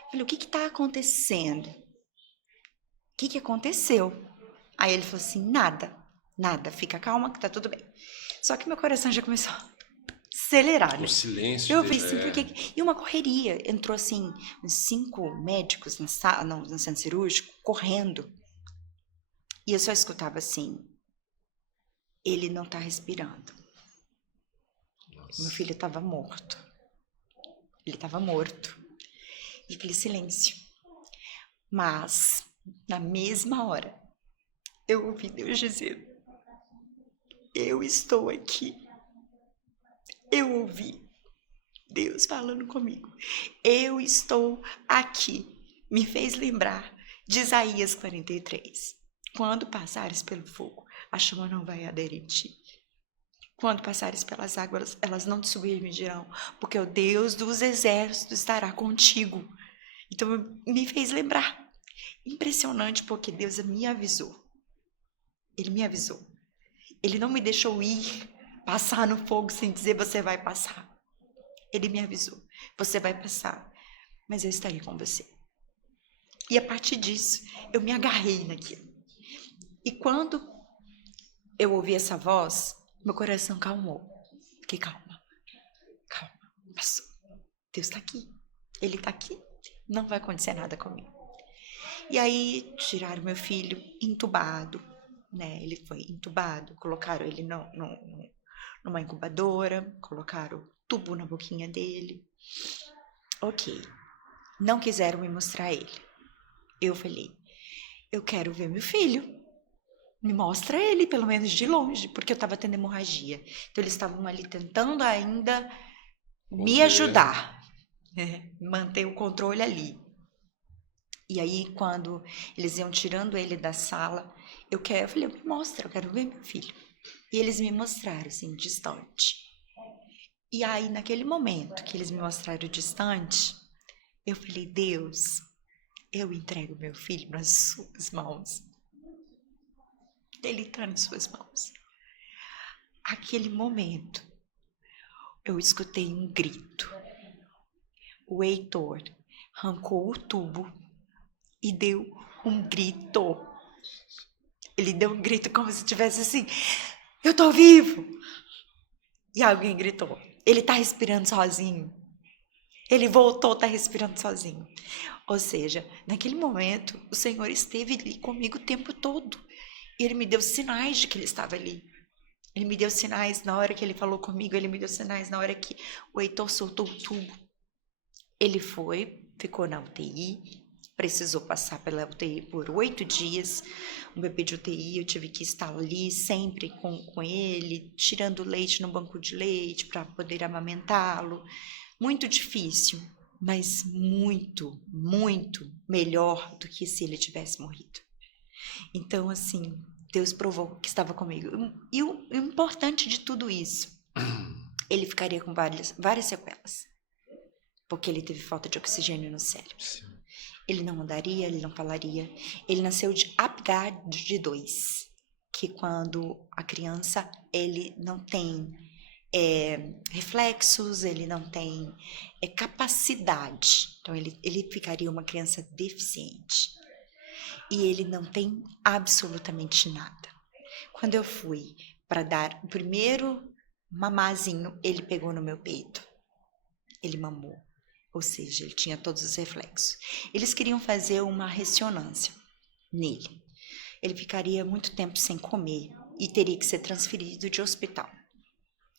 Falei, o que está acontecendo? O que aconteceu? Aí ele falou assim, nada, fica calma que tá tudo bem. Só que meu coração já começou a acelerar, né? O silêncio... Eu falei assim, por quê? E uma correria, entrou assim, uns 5 médicos no centro cirúrgico, correndo. E eu só escutava assim, ele não tá respirando. Nossa. Meu filho estava morto. Ele estava morto. E aquele silêncio. Mas, na mesma hora, eu ouvi Deus dizer, eu estou aqui. Eu ouvi Deus falando comigo. Eu estou aqui. Me fez lembrar de Isaías 43. Quando passares pelo fogo, a chama não vai arder em ti. Quando passares pelas águas, elas não te submergirão, porque o Deus dos exércitos estará contigo. Então, me fez lembrar. Impressionante, porque Deus me avisou. Ele me avisou. Ele não me deixou ir, passar no fogo sem dizer, você vai passar. Ele me avisou. Você vai passar, mas eu estarei com você. E a partir disso, eu me agarrei naquilo. E quando eu ouvi essa voz, meu coração calmou. Fiquei calma, passou. Deus está aqui. Ele está aqui. Não vai acontecer nada comigo. E aí tiraram meu filho entubado, né? Ele foi entubado, colocaram ele numa incubadora, colocaram tubo na boquinha dele. Ok. Não quiseram me mostrar ele. Eu falei, eu quero ver meu filho. Me mostra ele, pelo menos de longe, porque eu estava tendo hemorragia. Então eles estavam ali tentando ainda me ajudar, né? Manter o controle ali. E aí, quando eles iam tirando ele da sala, eu falei, me mostra, eu quero ver meu filho. E eles me mostraram, assim, distante. E aí, naquele momento que eles me mostraram distante, eu falei, Deus, eu entrego meu filho nas suas mãos. Ele está nas suas mãos. Aquele momento, eu escutei um grito. O Heitor arrancou o tubo e deu um grito. Ele deu um grito como se tivesse assim, eu tô vivo. E alguém gritou, ele tá respirando sozinho. Ele voltou, tá respirando sozinho. Ou seja, naquele momento, o Senhor esteve ali comigo o tempo todo. E Ele me deu sinais de que Ele estava ali. Ele me deu sinais na hora que Ele falou comigo, Ele me deu sinais na hora que o Heitor soltou o tubo. Ele ficou na UTI, precisou passar pela UTI por 8 dias, um bebê de UTI, eu tive que estar ali sempre com ele, tirando leite no banco de leite para poder amamentá-lo. Muito difícil, mas muito, muito melhor do que se ele tivesse morrido. Então, assim, Deus provou que estava comigo. E o importante de tudo isso, ele ficaria com várias sequelas, porque ele teve falta de oxigênio no cérebro. Sim. Ele não andaria, ele não falaria. Ele nasceu de Apgar de 2, que quando a criança, ele não tem reflexos, ele não tem capacidade. Então, ele ficaria uma criança deficiente. E ele não tem absolutamente nada. Quando eu fui para dar o primeiro mamazinho, ele pegou no meu peito. Ele mamou. Ou seja, ele tinha todos os reflexos. Eles queriam fazer uma ressonância nele. Ele ficaria muito tempo sem comer e teria que ser transferido de hospital.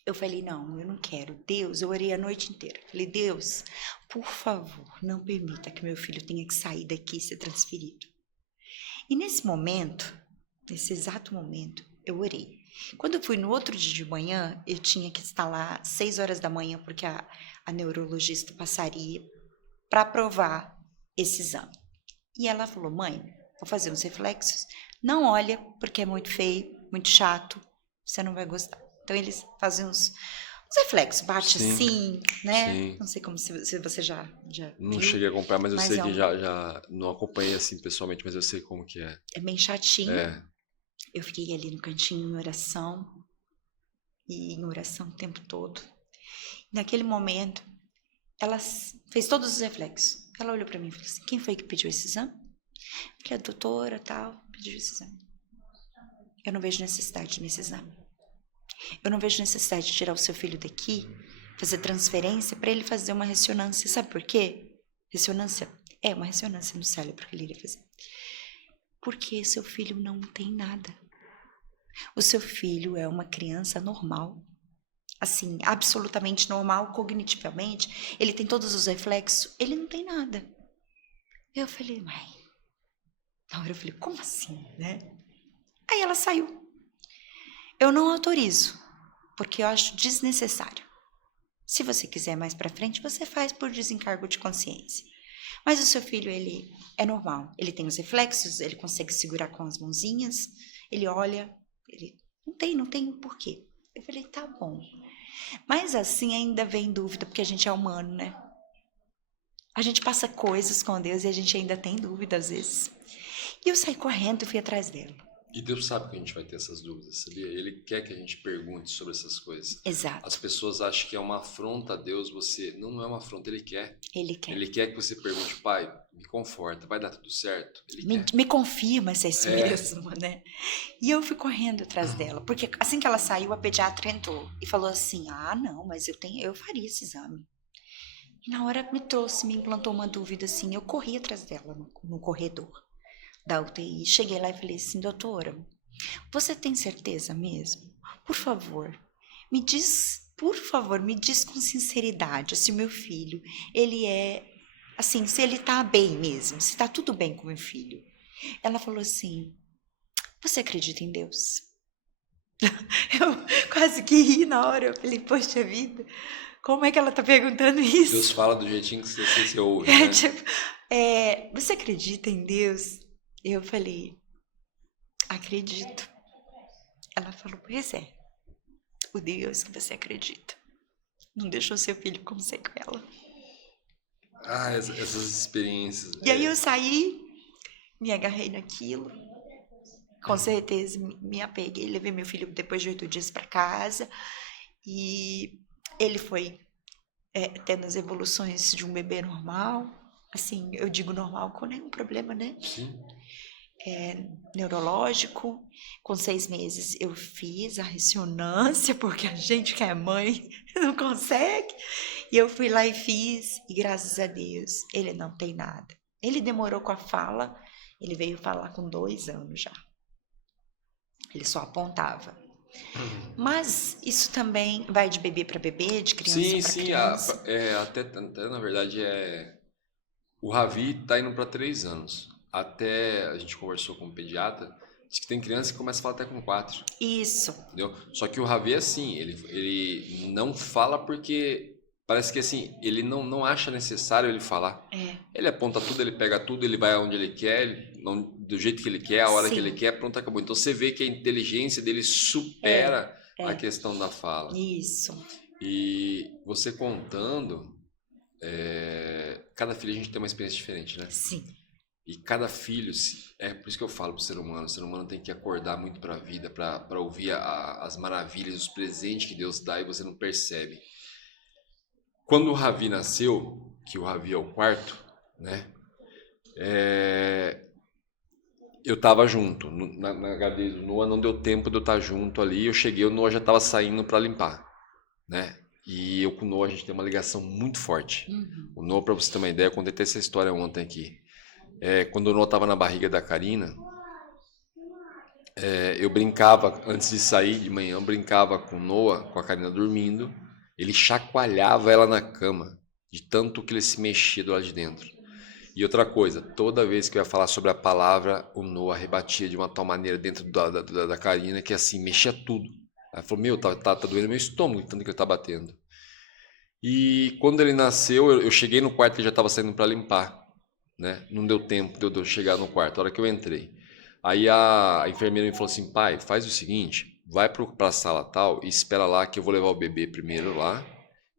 Eu falei, não, eu não quero. Deus, eu orei a noite inteira. Falei, Deus, por favor, não permita que meu filho tenha que sair daqui e ser transferido. E nesse momento, nesse exato momento, eu orei. Quando eu fui no outro dia de manhã, eu tinha que estar lá às 6 horas da manhã, porque a neurologista passaria para aprovar esse exame. E ela falou, mãe, vou fazer uns reflexos. Não olha, porque é muito feio, muito chato, você não vai gostar. Então, eles fazem uns reflexos, bate sim, assim, né? Sim. Não sei como se você já não viu, cheguei a acompanhar, mas eu sei que já não acompanhei assim pessoalmente, mas eu sei como que é. É bem chatinho. Eu fiquei ali no cantinho em oração, e em oração o tempo todo. Naquele momento, ela fez todos os reflexos. Ela olhou para mim e falou assim, quem foi que pediu esse exame? Eu falei, a doutora, tal, pediu esse exame. Eu não vejo necessidade nesse exame. Eu não vejo necessidade de tirar o seu filho daqui, fazer transferência para ele fazer uma ressonância. Sabe por quê? Ressonância? É uma ressonância no cérebro que ele iria fazer. Porque seu filho não tem nada. O seu filho é uma criança normal. Assim, absolutamente normal, cognitivamente. Ele tem todos os reflexos. Ele não tem nada. Eu falei, mãe. Na hora eu falei, como assim, né? Aí ela saiu. Eu não autorizo, porque eu acho desnecessário. Se você quiser mais para frente, você faz por desencargo de consciência. Mas o seu filho, ele é normal. Ele tem os reflexos, ele consegue segurar com as mãozinhas, ele olha, ele não tem porquê. Eu falei, tá bom. Mas assim ainda vem dúvida, porque a gente é humano, né? A gente passa coisas com Deus e a gente ainda tem dúvida às vezes. E eu saí correndo e fui atrás dela. E Deus sabe que a gente vai ter essas dúvidas, sabia? Ele quer que a gente pergunte sobre essas coisas. Exato. As pessoas acham que é uma afronta a Deus, não é uma afronta, Ele quer. Ele quer. Ele quer que você pergunte, pai, me conforta, vai dar tudo certo? Me confirma se é isso mesmo, né? E eu fui correndo atrás dela, porque assim que ela saiu, a pediatra entrou e falou assim, não, mas eu faria esse exame. E na hora me implantou uma dúvida assim, eu corri atrás dela no corredor. da UTI. Cheguei lá e falei assim, doutora, você tem certeza mesmo? Por favor, me diz com sinceridade se o meu filho, ele é, assim, se ele tá bem mesmo, se tá tudo bem com o meu filho. Ela falou assim, você acredita em Deus? Eu quase que ri na hora, eu falei, poxa vida, como é que ela tá perguntando isso? Deus fala do jeitinho que você ouve, né? Tipo, você acredita em Deus? Eu falei, acredito. Ela falou, pois é, o Deus que você acredita não deixou seu filho com sequela. Essas experiências. E aí eu saí, me agarrei naquilo, com certeza me apeguei, levei meu filho depois de 8 dias para casa e ele foi tendo as evoluções de um bebê normal, assim, eu digo normal com nenhum problema, né? Sim. Neurológico. Com 6 meses eu fiz a ressonância, porque a gente que é mãe não consegue. E eu fui lá e fiz, e graças a Deus, ele não tem nada. Ele demorou com a fala, ele veio falar com 2 anos já. Ele só apontava. Mas isso também vai de bebê para bebê, de criança para criança. Até na verdade o Ravi tá indo para 3 anos. Até a gente conversou com um pediatra, diz que tem criança que começa a falar até com 4. Isso. Entendeu? Só que o Ravi é assim, ele não fala porque parece que assim, ele não acha necessário ele falar. Ele aponta tudo, ele pega tudo, ele vai aonde ele quer, do jeito que ele quer, a hora que ele quer, pronto, acabou. Então você vê que a inteligência dele supera a questão da fala. Isso. E você contando, cada filho a gente tem uma experiência diferente, né? Sim. E cada filho, por isso que eu falo pro ser humano, o ser humano tem que acordar muito para a vida, para ouvir as maravilhas, os presentes que Deus dá e você não percebe. Quando o Ravi nasceu, que o Ravi é o 4º, né? Eu tava junto, na gravidez do Noah não deu tempo de eu estar junto ali, eu cheguei, o Noah já tava saindo para limpar, né? E eu com o Noah a gente tem uma ligação muito forte. O Noah, para você ter uma ideia, eu contei essa história ontem aqui. Quando o Noah estava na barriga da Karina, eu brincava, antes de sair de manhã, eu brincava com o Noah, com a Karina dormindo, ele chacoalhava ela na cama, de tanto que ele se mexia do lado de dentro. E outra coisa, toda vez que eu ia falar sobre a palavra, o Noah rebatia de uma tal maneira dentro da Karina que assim, mexia tudo. Ela falou, tá doendo meu estômago, de tanto que ele tá batendo. E quando ele nasceu, eu cheguei no quarto, ele já estava saindo para limpar. Né? Não deu tempo de eu chegar no quarto, a hora que eu entrei. Aí a enfermeira me falou assim, pai, faz o seguinte, vai para a sala tal e espera lá que eu vou levar o bebê primeiro lá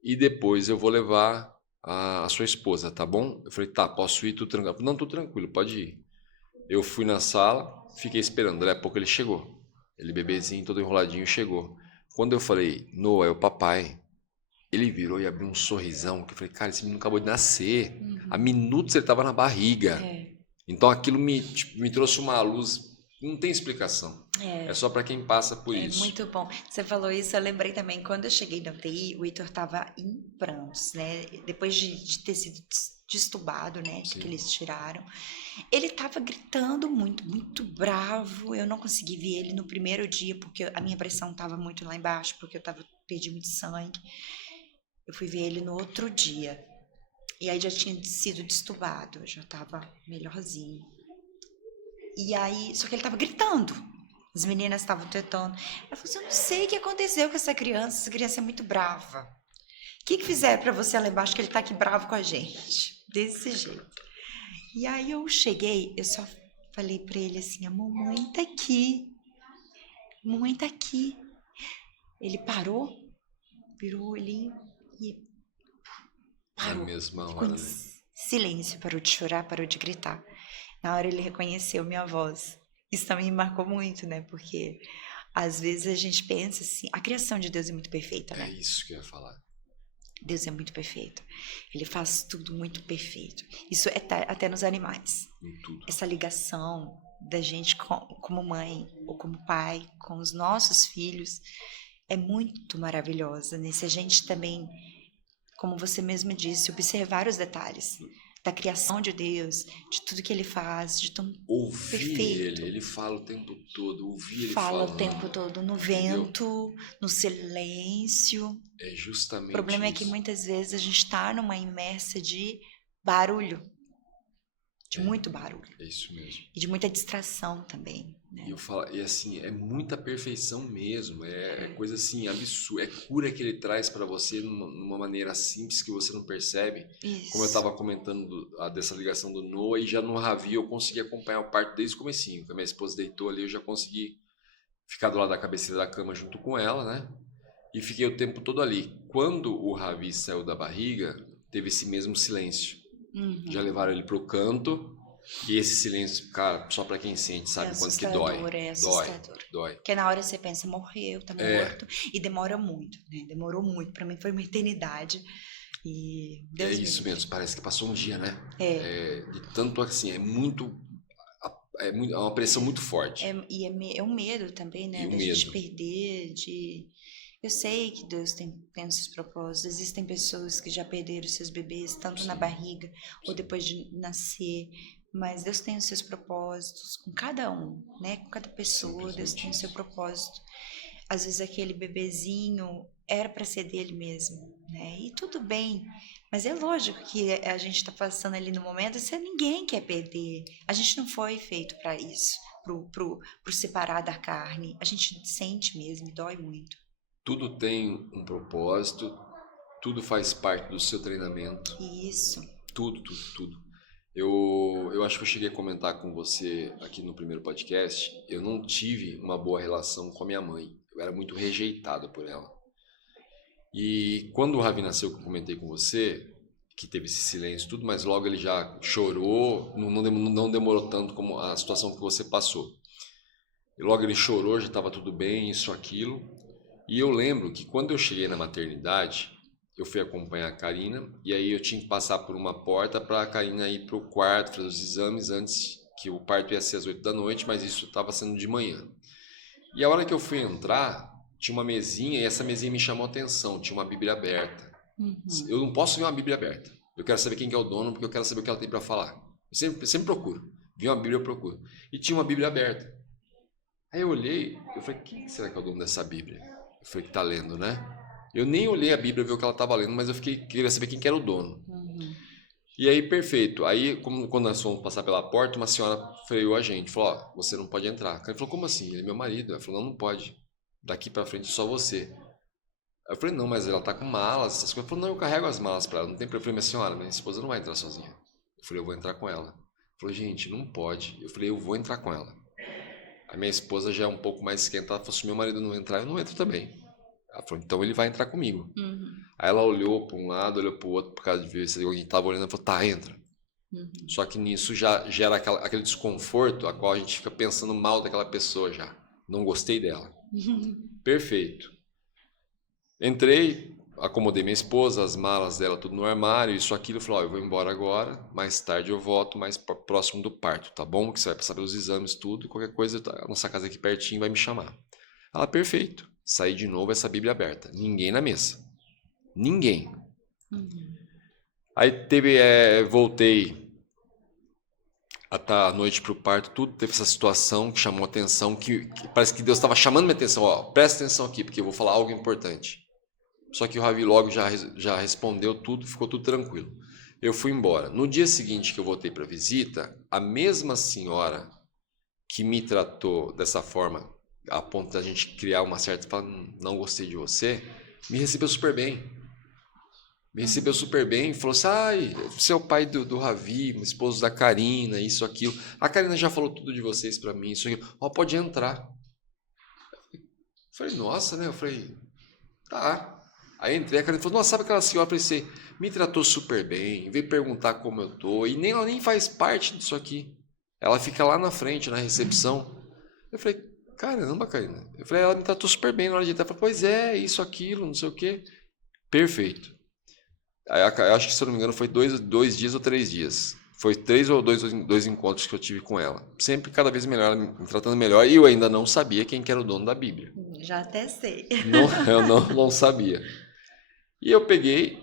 e depois eu vou levar a sua esposa, tá bom? Eu falei, tá, posso ir, tudo tranquilo? Não, tudo tranquilo, pode ir. Eu fui na sala, fiquei esperando, daí a pouco ele chegou. Ele bebezinho, todo enroladinho, chegou. Quando eu falei, Noah, é o papai, ele virou e abriu um sorrisão, que eu falei, cara, esse menino acabou de nascer. Há minutos ele estava na barriga. Então aquilo me trouxe uma luz, não tem explicação. É só para quem passa por isso. Muito bom. Você falou isso, eu lembrei também, quando eu cheguei na UTI, o Heitor estava em prantos, né? Depois de ter sido destubado, né? Sim. Que eles tiraram. Ele estava gritando muito, muito bravo. Eu não consegui ver ele no primeiro dia, porque a minha pressão estava muito lá embaixo, porque eu perdi muito sangue. Eu fui ver ele no outro dia. E aí já tinha sido destubado, eu já estava melhorzinho. E aí, só que ele estava gritando. As meninas estavam tentando. Ela falou assim, eu não sei o que aconteceu com essa criança é muito brava. O que fizeram para você lá embaixo que ele tá aqui bravo com a gente? Desse jeito. E aí eu cheguei, eu só falei para ele assim, a mamãe tá aqui. Mamãe tá aqui. Ele parou, virou o olhinho e parou. Na mesma Ficou hora, em né? silêncio, parou de chorar, parou de gritar. Na hora ele reconheceu minha voz. Isso também me marcou muito, né? Porque às vezes a gente pensa assim, a criação de Deus é muito perfeita, né? É isso que eu ia falar. Deus é muito perfeito. Ele faz tudo muito perfeito. Isso é até nos animais. Em tudo. Essa ligação da gente como mãe ou como pai com os nossos filhos é muito maravilhosa, né? Se a gente também, como você mesmo disse, observar os detalhes. da criação de Deus, de tudo que ele faz, de tão Ouvir perfeito. ele fala o tempo todo, ouvir ele Fala o falando. tempo todo no Entendeu? vento, no silêncio. É O justamente problema é que isso. muitas vezes a gente está numa imersa de barulho, de muito barulho É isso mesmo. e de muita distração também, né? E eu falo, e assim, é muita perfeição mesmo, é coisa assim absurda, é cura que ele traz pra você numa maneira simples que você não percebe. Como eu Isso. estava comentando dessa ligação do Noah, e já no Ravi eu consegui acompanhar o parto desde o comecinho. Quando a minha esposa deitou ali, eu já consegui ficar do lado da cabeceira da cama junto com ela, né? E fiquei o tempo todo ali. Quando o Ravi saiu da barriga, teve esse mesmo silêncio. Já levaram ele pro canto, e esse silêncio, cara, só pra quem sente, sabe quanto que dói. É assustador. Dói. Porque na hora você pensa, morreu, tá morto. E demora muito, né? Demorou muito. Pra mim foi uma eternidade. E Deus É me isso livre. mesmo, parece que passou um dia, né? É. De tanto assim, é uma pressão muito forte. É um medo também, né? E o Da gente medo. perder, Eu sei que Deus tem os seus propósitos. Existem pessoas que já perderam seus bebês, tanto na barriga ou depois de nascer. Mas Deus tem os seus propósitos com cada um, né? Com cada pessoa, Deus tem o seu propósito. Às vezes aquele bebezinho era para ser dele mesmo, né? E tudo bem. Mas é lógico que a gente está passando ali no momento, ninguém quer perder. A gente não foi feito para isso, pro separar da carne. A gente sente mesmo e dói muito. Tudo tem um propósito, tudo faz parte do seu treinamento. Isso. Tudo. Eu acho que eu cheguei a comentar com você aqui no primeiro podcast, eu não tive uma boa relação com a minha mãe. Eu era muito rejeitado por ela. E quando o Ravi nasceu, que eu comentei com você, que teve esse silêncio e tudo, mas logo ele já chorou, não demorou tanto como a situação que você passou. E logo ele chorou, já estava tudo bem, isso, aquilo. E eu lembro que quando eu cheguei na maternidade, eu fui acompanhar a Karina, e aí eu tinha que passar por uma porta para a Karina ir para o quarto, fazer os exames antes, que o parto ia ser às 8 da noite, mas isso estava sendo de manhã. E a hora que eu fui entrar, tinha uma mesinha, e essa mesinha me chamou a atenção, tinha uma Bíblia aberta. Eu não posso ver uma Bíblia aberta. Eu quero saber quem que é o dono, porque eu quero saber o que ela tem para falar. Eu sempre procuro. Vi uma Bíblia, eu procuro. E tinha uma Bíblia aberta. Aí eu olhei, eu falei, quem será que é o dono dessa Bíblia? Eu falei, que tá lendo, né? Eu nem olhei a Bíblia, ver o que ela estava lendo, mas eu queria saber quem que era o dono. E aí, perfeito. Aí, quando nós fomos passar pela porta, uma senhora freou a gente. Falou, ó, você não pode entrar. Ele falou, como assim? Ele é meu marido. Ela falou, não pode. Daqui pra frente só você. Aí eu falei, não, mas ela tá com malas, essas coisas. Ele falou, não, eu carrego as malas pra ela. Não tem problema. Eu falei, minha senhora, minha esposa não vai entrar sozinha. Eu falei, eu vou entrar com ela. Ele falou, gente, não pode. Eu falei, eu vou entrar com ela. A minha esposa já é um pouco mais esquentada. Ela falou, se meu marido não entrar, eu não entro também. Ela falou, então ele vai entrar comigo. Aí ela olhou para um lado, olhou para o outro, por causa de ver se alguém estava olhando, ela falou, tá, entra. Só que nisso já gera aquele desconforto, a qual a gente fica pensando mal daquela pessoa já. Não gostei dela. Perfeito. Entrei, acomodei minha esposa, as malas dela tudo no armário, isso, aquilo. Falei, ó, eu vou embora agora, mais tarde eu volto mais próximo do parto, tá bom? Que você vai passar pelos exames, tudo, qualquer coisa, a nossa casa aqui pertinho vai me chamar. Ela, perfeito. Saí de novo, essa Bíblia aberta. Ninguém na mesa. Ninguém. Aí voltei à noite pro parto, tudo teve essa situação que chamou atenção, que parece que Deus estava chamando minha atenção, ó, presta atenção aqui, porque eu vou falar algo importante. Só que o Ravi logo já respondeu tudo, ficou tudo tranquilo. Eu fui embora. No dia seguinte que eu voltei para visita, a mesma senhora que me tratou dessa forma, a ponto da gente criar uma certa... não gostei de você, me recebeu super bem. Me recebeu super bem e falou assim, ai, você é o pai do Ravi, esposo da Karina, isso, aquilo. A Karina já falou tudo de vocês pra mim, isso, aquilo. Ó, pode entrar. Eu falei, nossa, né? Eu falei, tá. Aí entrei, a Karina falou, nossa, sabe aquela senhora? Eu falei, você me tratou super bem, veio perguntar como eu tô, e ela nem faz parte disso aqui. Ela fica lá na frente, na recepção. Eu falei, caramba, Karina. Eu falei, ela me tratou super bem na hora de entrar. Eu falei, pois é, isso, aquilo, não sei o quê. Perfeito. Aí, eu acho que, se eu não me engano, foi 2 dias ou 3 dias. Foi 3 ou 2 encontros que eu tive com ela. Sempre cada vez melhor, me tratando melhor. E eu ainda não sabia quem que era o dono da Bíblia. Já até sei. Eu não sabia. E eu peguei...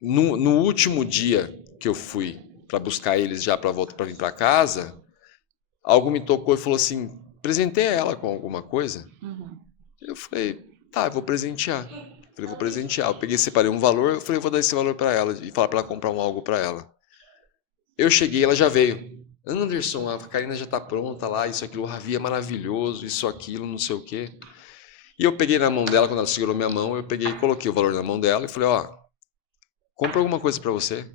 No último dia que eu fui para buscar eles já para volta para vir para casa, algo me tocou e falou assim: presentei ela com alguma coisa? Eu falei: tá, eu vou presentear. Falei: vou presentear. Eu peguei, separei um valor, eu falei: eu vou dar esse valor para ela e falar para ela comprar algo para ela. Eu cheguei, ela já veio. Anderson, a Karina já tá pronta lá, isso, aquilo, o Ravi é maravilhoso, isso, aquilo, não sei o quê. E eu peguei na mão dela, quando ela segurou minha mão, eu peguei e coloquei o valor na mão dela e falei: ó, compra alguma coisa para você,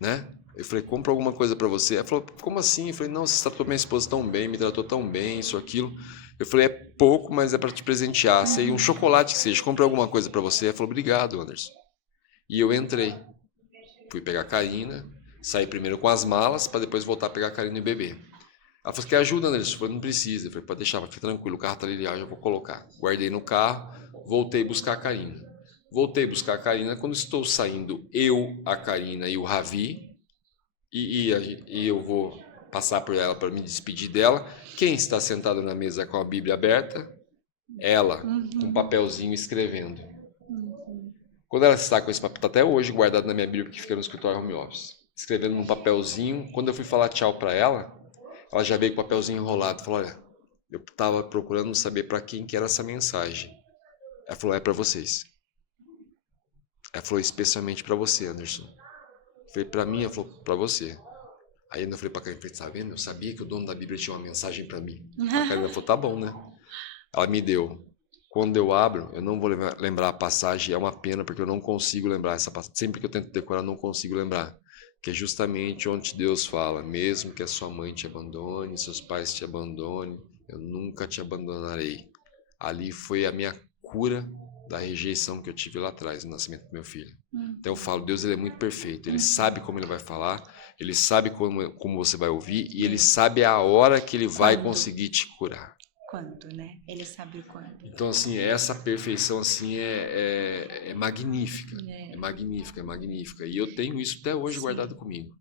né? Eu falei: compra alguma coisa para você. Ela falou: como assim? Eu falei: não, você tratou minha esposa tão bem, me tratou tão bem, isso, aquilo. Eu falei: é pouco, mas é para te presentear. Sei, um chocolate que seja, compra alguma coisa para você. Ela falou: obrigado, Anderson. E eu entrei. Fui pegar a Karina, saí primeiro com as malas, para depois voltar a pegar a Karina e beber. Ela falou: quer ajuda, Anderson? Eu falei: não precisa. Eu falei: pode deixar, fica tranquilo, o carro tá ali, já vou colocar. Guardei no carro, voltei buscar a Karina. Voltei buscar a Karina, quando estou saindo, eu, a Karina e o Ravi, e eu vou passar por ela para me despedir dela. Quem está sentado na mesa com a Bíblia aberta? Ela, com um papelzinho escrevendo. Quando ela está com esse papel, está até hoje guardado na minha Bíblia, que fica no escritório home office, escrevendo num papelzinho. Quando eu fui falar tchau para ela já veio com o papelzinho enrolado. Falou: olha, eu estava procurando saber para quem que era essa mensagem. Ela falou: é para vocês. Ela falou: especialmente para você, Anderson. Eu falei: para mim? Ela falou: para você. Aí eu falei para a Karina: tá vendo? Eu sabia que o dono da Bíblia tinha uma mensagem para mim. A Karina falou: tá bom, né? Ela me deu. Quando eu abro, eu não vou lembrar a passagem. É uma pena, porque eu não consigo lembrar essa passagem. Sempre que eu tento decorar, eu não consigo lembrar. Que é justamente onde Deus fala: mesmo que a sua mãe te abandone, seus pais te abandonem, eu nunca te abandonarei. Ali foi a minha cura da rejeição que eu tive lá atrás, no nascimento do meu filho. Então eu falo: Deus, ele é muito perfeito. Ele sabe como ele vai falar, ele sabe como você vai ouvir, e ele sabe a hora que ele vai conseguir te curar. Quando, né? Ele sabe o quando. Então, assim, essa perfeição, assim, é magnífica. É magnífica, é magnífica. E eu tenho isso até hoje guardado comigo.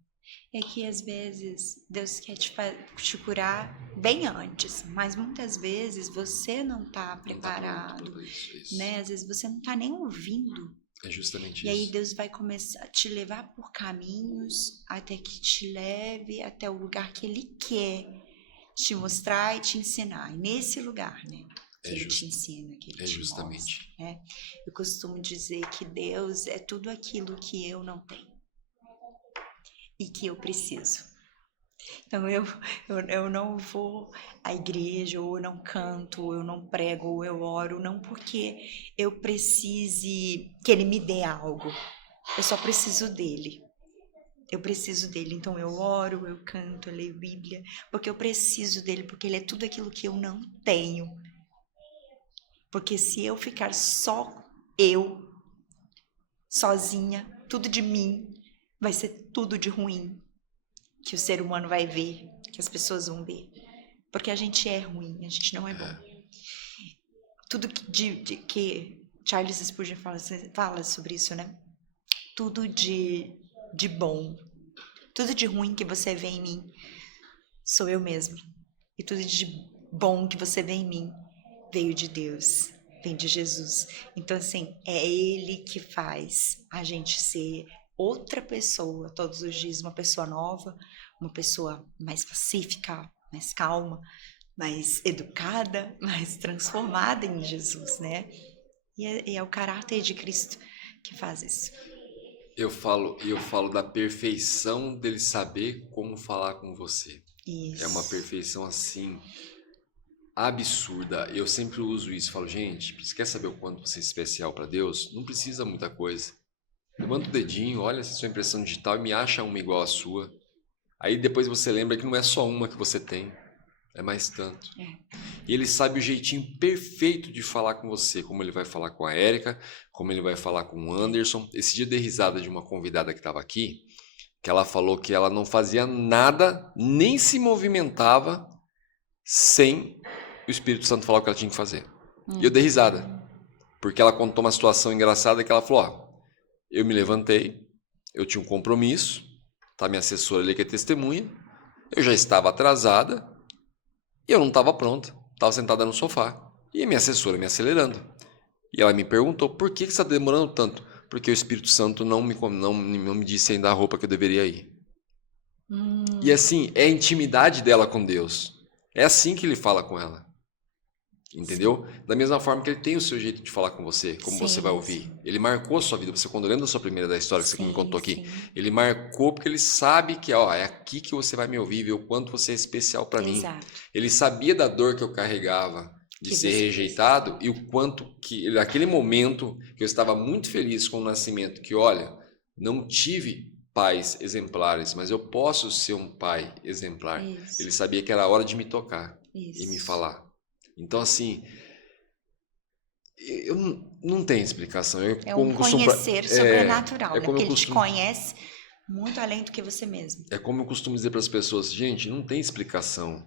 É que, às vezes, Deus quer te curar bem antes, mas muitas vezes você não está preparado, isso. né? Às vezes você não está nem ouvindo. É justamente isso. E aí Deus vai começar a te levar por caminhos até que te leve até o lugar que Ele quer te mostrar e te ensinar. E nesse lugar, né? Que Ele te ensina, que Ele te justamente. mostra, né? Eu costumo dizer que Deus é tudo aquilo que eu não tenho e que eu preciso. Então eu não vou à igreja, ou eu não canto, ou eu não prego, ou eu oro, não porque eu precise que Ele me dê algo. Eu só preciso dEle. Eu preciso dele, então eu oro, eu canto, eu leio Bíblia, porque eu preciso dele, porque ele é tudo aquilo que eu não tenho. Porque se eu ficar só eu, sozinha, tudo de mim, vai ser tudo de ruim que o ser humano vai ver, que as pessoas vão ver. Porque a gente é ruim, a gente não é bom. Tudo que Charles Spurgeon fala sobre isso, né? Tudo de bom, tudo de ruim que você vê em mim sou eu mesmo, e tudo de bom que você vê em mim veio de Deus, vem de Jesus. Então, assim, é Ele que faz a gente ser outra pessoa todos os dias, uma pessoa nova, uma pessoa mais pacífica, mais calma, mais educada, mais transformada em Jesus, né? E é o caráter de Cristo que faz isso. Eu falo da perfeição dele saber como falar com você. Isso. É uma perfeição assim absurda. Eu sempre uso isso. Falo: gente, você quer saber o quanto você é especial para Deus? Não precisa muita coisa. Levanta o dedinho, olha essa sua impressão digital e me acha uma igual à sua. Aí depois você lembra que não é só uma que você tem, é mais tanto. E ele sabe o jeitinho perfeito de falar com você, como ele vai falar com a Érica, como ele vai falar com o Anderson. Esse dia eu dei risada de uma convidada que estava aqui, que ela falou que ela não fazia nada, nem se movimentava, sem o Espírito Santo falar o que ela tinha que fazer. E eu dei risada, porque ela contou uma situação engraçada que ela falou: ó, eu me levantei, eu tinha um compromisso, tá minha assessora ali que é testemunha, eu já estava atrasada e eu não estava pronta, estava sentada no sofá, e a minha assessora me acelerando. E ela me perguntou: por que você está demorando tanto? porque o Espírito Santo não me disse ainda a roupa que eu deveria ir. E assim, é a intimidade dela com Deus. É assim que ele fala com ela. Entendeu? Sim. Da mesma forma que ele tem o seu jeito de falar com você, como sim, você vai ouvir. Sim. Ele marcou a sua vida. Você, quando lembra da sua primeira da história que você me contou aqui, ele marcou porque ele sabe que é aqui que você vai me ouvir, ver o quanto você é especial para mim. Ele sabia da dor que eu carregava de ser rejeitado e o quanto que, naquele momento que eu estava muito feliz com o nascimento, que olha, não tive pais exemplares, mas eu posso ser um pai exemplar. Isso. Ele sabia que era a hora de me tocar e me falar. Então, assim, eu não tenho explicação. Um conhecer sobrenatural, porque ele te conhece muito além do que você mesmo. É como eu costumo dizer para as pessoas, gente, não tem explicação.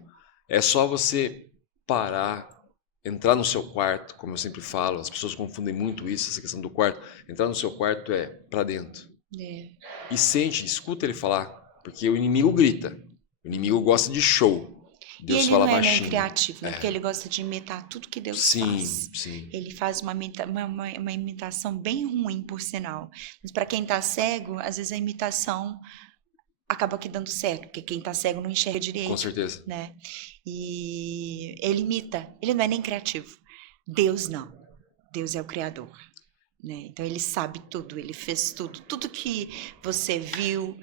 É só você parar, entrar no seu quarto, como eu sempre falo, as pessoas confundem muito isso, essa questão do quarto. Entrar no seu quarto é para dentro. E sente, escuta ele falar, porque o inimigo grita, o inimigo gosta de show. Deus e ele fala não é baixinho. Nem criativo, né? Porque ele gosta de imitar tudo que Deus faz. Sim. Ele faz uma imitação bem ruim, por sinal. Mas para quem está cego, às vezes a imitação acaba aqui dando certo, porque quem está cego não enxerga direito. Com certeza. Né? E ele imita, ele não é nem criativo. Deus não. Deus é o Criador. Né? Então ele sabe tudo, ele fez tudo que você viu,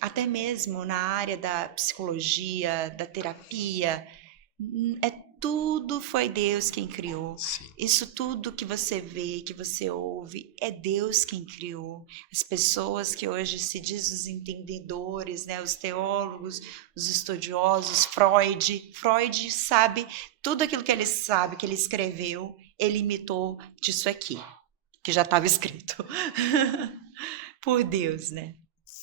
até mesmo na área da psicologia, da terapia, tudo foi Deus quem criou. Sim. Isso tudo que você vê, que você ouve, é Deus quem criou. As pessoas que hoje se dizem os entendedores, né? Os teólogos, os estudiosos, Freud sabe tudo aquilo que ele sabe, que ele escreveu, ele imitou disso aqui, que já estava escrito por Deus, né?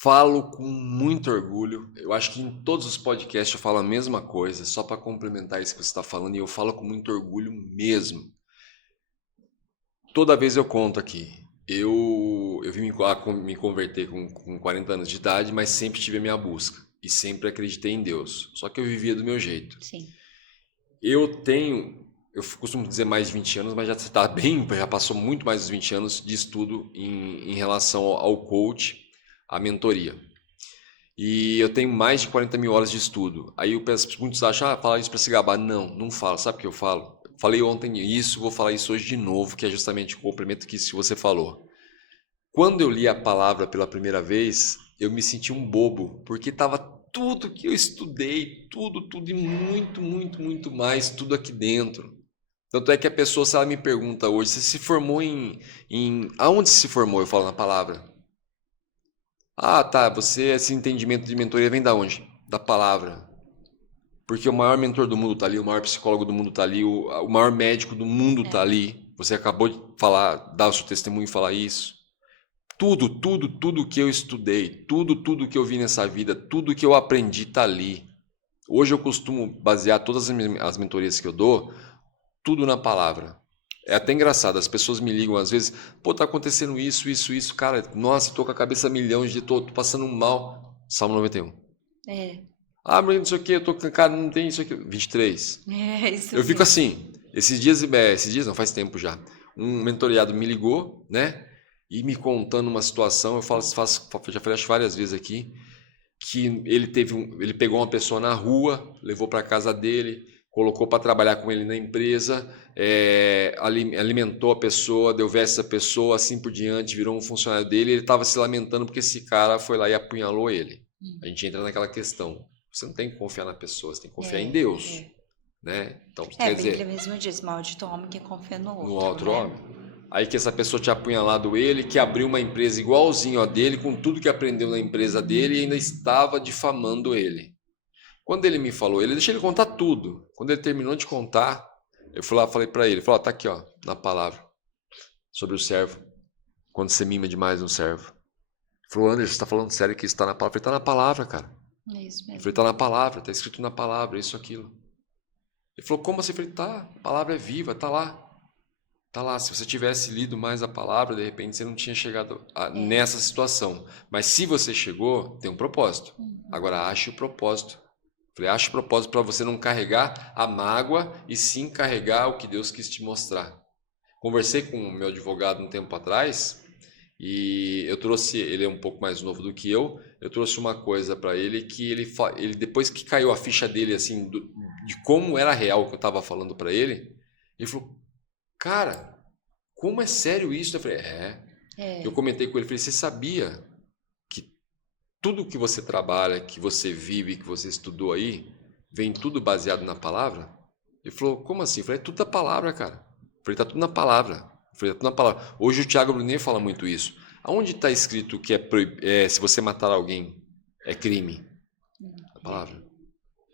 Falo com muito orgulho. Eu acho que em todos os podcasts eu falo a mesma coisa, só para complementar isso que você está falando, e eu falo com muito orgulho mesmo. Toda vez eu conto aqui. Eu vim me converter com 40 anos de idade, mas sempre tive a minha busca e sempre acreditei em Deus. Só que eu vivia do meu jeito. Sim. Eu costumo dizer mais de 20 anos, mas já passou muito mais dos 20 anos de estudo em relação ao coach, à mentoria. E eu tenho mais de 40 mil horas de estudo. Aí muitos acham, falar isso para se gabar. Não falo. Sabe o que eu falo? Falei ontem isso, vou falar isso hoje de novo, que é justamente o complemento que você falou. Quando eu li a palavra pela primeira vez, eu me senti um bobo, porque estava tudo que eu estudei, tudo e muito, muito, muito mais, tudo aqui dentro. Tanto é que a pessoa, se ela me pergunta hoje, você se formou aonde se formou? Eu falo na palavra. Ah, tá, esse entendimento de mentoria vem da onde? Da palavra. Porque o maior mentor do mundo está ali, o maior psicólogo do mundo está ali, o maior médico do mundo está ali. Você acabou de falar, dar o seu testemunho e falar isso. Tudo que eu estudei, tudo que eu vi nessa vida, tudo que eu aprendi está ali. Hoje eu costumo basear todas as mentorias que eu dou, tudo na palavra. É até engraçado, as pessoas me ligam às vezes, pô, tá acontecendo isso, cara, nossa, tô com a cabeça a milhão, tô passando mal. Salmo 91. Ah, mas não sei o que, eu tô com cara, não tem isso aqui. 23. Isso eu fico assim, esses dias não, faz tempo já. Um mentoriado me ligou, né, e me contando uma situação, eu já falei acho várias vezes aqui, que ele pegou uma pessoa na rua, levou para casa dele, colocou para trabalhar com ele na empresa, alimentou a pessoa, deu veste a pessoa, assim por diante, virou um funcionário dele, e ele estava se lamentando porque esse cara foi lá e apunhalou ele. A gente entra naquela questão, você não tem que confiar na pessoa, você tem que confiar em Deus. Né? Então, quer dizer, a Bíblia mesmo diz, maldito homem que confia no outro. No outro homem. Aí que essa pessoa tinha apunhalado ele, que abriu uma empresa igualzinho a dele, com tudo que aprendeu na empresa dele, e ainda estava difamando ele. Quando ele me falou, deixei ele contar tudo. Quando ele terminou de contar, eu fui lá, falei para ele, tá aqui, ó, na palavra, sobre o servo. Quando você mima demais um servo. Ele falou, Anderson, você tá falando sério que isso tá na palavra? Eu falei, tá na palavra, cara. É isso mesmo. Eu falei, tá na palavra, tá escrito na palavra, isso, aquilo. Ele falou, como assim? Eu falei, tá, a palavra é viva, tá lá. Tá lá, se você tivesse lido mais a palavra, de repente você não tinha chegado nessa situação. Mas se você chegou, tem um propósito. Agora, ache o propósito. Falei, ache o propósito para você não carregar a mágoa e sim carregar o que Deus quis te mostrar. Conversei com o meu advogado um tempo atrás E eu trouxe, ele é um pouco mais novo do que eu trouxe uma coisa para ele que ele depois que caiu a ficha dele assim de como era real o que eu estava falando para ele falou, cara, como é sério isso? Eu falei, eu comentei com ele, falei, você sabia que tudo que você trabalha, que você vive, que você estudou aí, vem tudo baseado na palavra? Ele falou, como assim? Eu falei, é tudo da palavra, cara. Eu falei, tá tudo na palavra. Eu falei, tá tudo na palavra. Hoje o Thiago Brunet fala muito isso. Aonde está escrito que se você matar alguém é crime? Na palavra.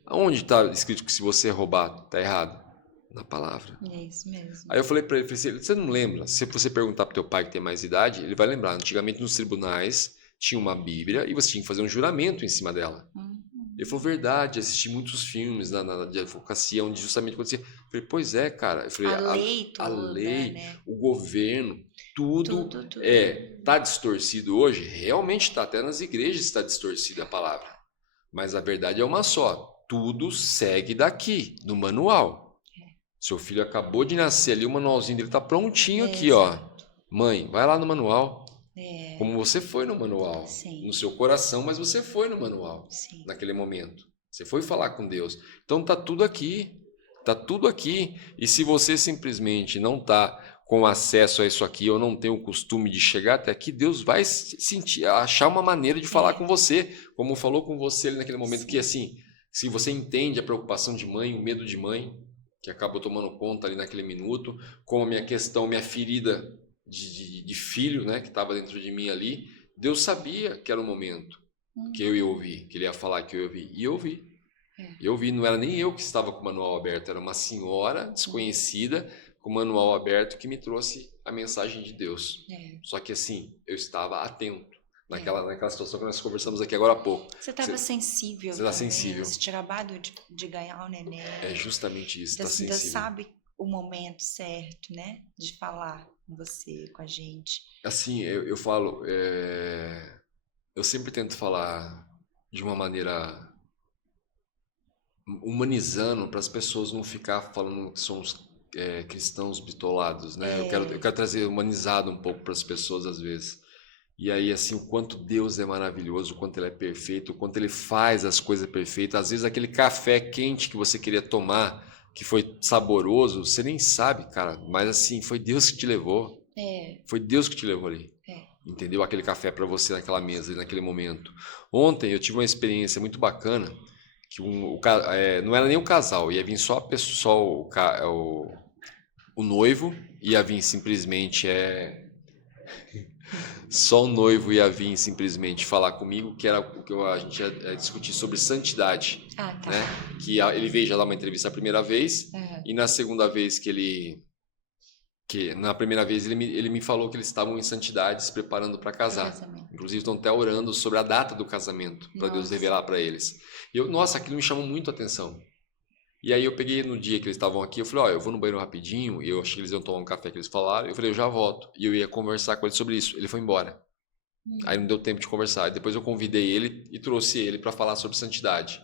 Aonde está escrito que se você roubar tá errado? Na palavra. É isso mesmo. Aí eu falei para ele, você não lembra? Se você perguntar para teu pai que tem mais idade, ele vai lembrar. Antigamente nos tribunais tinha uma Bíblia e você tinha que fazer um juramento em cima dela. Ele falou, verdade, assisti muitos filmes de advocacia onde justamente acontecia. Eu falei, pois é, cara. Eu falei, a lei, né? O governo, tudo. Tá distorcido hoje? Realmente está, até nas igrejas está distorcida a palavra. Mas a verdade é uma só, tudo segue daqui, no manual. Seu filho acabou de nascer ali, o manualzinho dele tá prontinho aqui, ó. Mãe, vai lá no manual. Como você foi no manual, no seu coração, mas você foi no manual, naquele momento. Você foi falar com Deus. Então tá tudo aqui, E se você simplesmente não tá com acesso a isso aqui, ou não tem o costume de chegar até aqui, Deus vai achar uma maneira de falar com você, como falou com você ali naquele momento, que assim, se você entende a preocupação de mãe, o medo de mãe, que acabou tomando conta ali naquele minuto, como a minha questão, minha ferida de filho, né, que estava dentro de mim ali, Deus sabia que era o momento que eu ia ouvir, que ele ia falar que eu ia ouvir, e eu ouvi. Eu ouvi, não era nem eu que estava com o manual aberto, era uma senhora desconhecida com o manual aberto que me trouxe a mensagem de Deus. Só que assim, eu estava atento naquela situação que nós conversamos aqui agora há pouco. Você estava sensível. Você está sensível. Você tinha acabado de ganhar o neném. É justamente isso, está sensível. Deus sabe o momento certo, né, de falar com você, com a gente. Assim, eu falo, eu sempre tento falar de uma maneira humanizando, para as pessoas não ficar falando que somos cristãos bitolados, né? Eu quero trazer humanizado um pouco para as pessoas às vezes. E aí, assim, o quanto Deus é maravilhoso, o quanto Ele é perfeito, o quanto Ele faz as coisas perfeitas. Às vezes aquele café quente que você queria tomar, que foi saboroso, você nem sabe, cara, mas assim, foi Deus que te levou. Foi Deus que te levou ali. Entendeu? Aquele café para você naquela mesa, naquele momento. Ontem eu tive uma experiência muito bacana, que não era nem o casal, ia vir só a pessoa, o noivo, ia vir simplesmente só o noivo ia vir simplesmente falar comigo, que era o que a gente ia discutir sobre santidade. Né? Que ele veio já dar uma entrevista a primeira vez, e na segunda vez na primeira vez ele me falou que eles estavam em santidade, se preparando para casar. Inclusive estão até orando sobre a data do casamento, para Deus revelar para eles. E aquilo me chamou muito a atenção. E aí eu peguei no dia que eles estavam aqui, eu falei, eu vou no banheiro rapidinho, e eu achei que eles iam tomar um café que eles falaram, eu falei, eu já volto. E eu ia conversar com ele sobre isso. Ele foi embora. Aí não deu tempo de conversar. Depois eu convidei ele e trouxe ele para falar sobre santidade.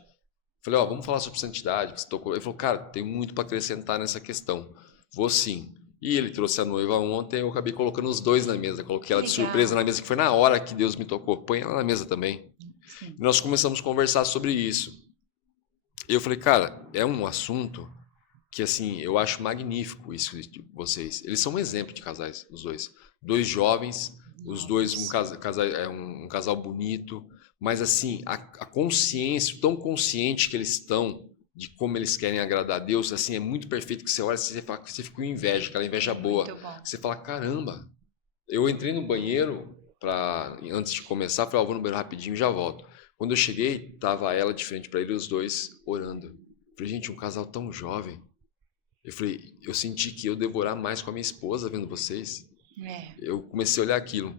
Falei, vamos falar sobre santidade. Ele falou, cara, tem muito para acrescentar nessa questão. Vou sim. E ele trouxe a noiva ontem, eu acabei colocando os dois na mesa. Coloquei ela de surpresa na mesa, que foi na hora que Deus me tocou. Põe ela na mesa também. E nós começamos a conversar sobre isso. E eu falei, cara, é um assunto que, assim, eu acho magnífico isso de vocês. Eles são um exemplo de casais, os dois. Dois jovens, os dois, um casal bonito, mas, assim, a consciência, tão consciente que eles estão de como eles querem agradar a Deus, assim, é muito perfeito que você olha e você fica com inveja, aquela inveja boa. Você fala, caramba, eu entrei no banheiro antes de começar, falei, vou no banheiro rapidinho e já volto. Quando eu cheguei, tava ela de frente para ele e os dois orando. Eu falei, gente, um casal tão jovem. Eu falei, eu senti que eu devorar mais com a minha esposa vendo vocês. Eu comecei a olhar aquilo.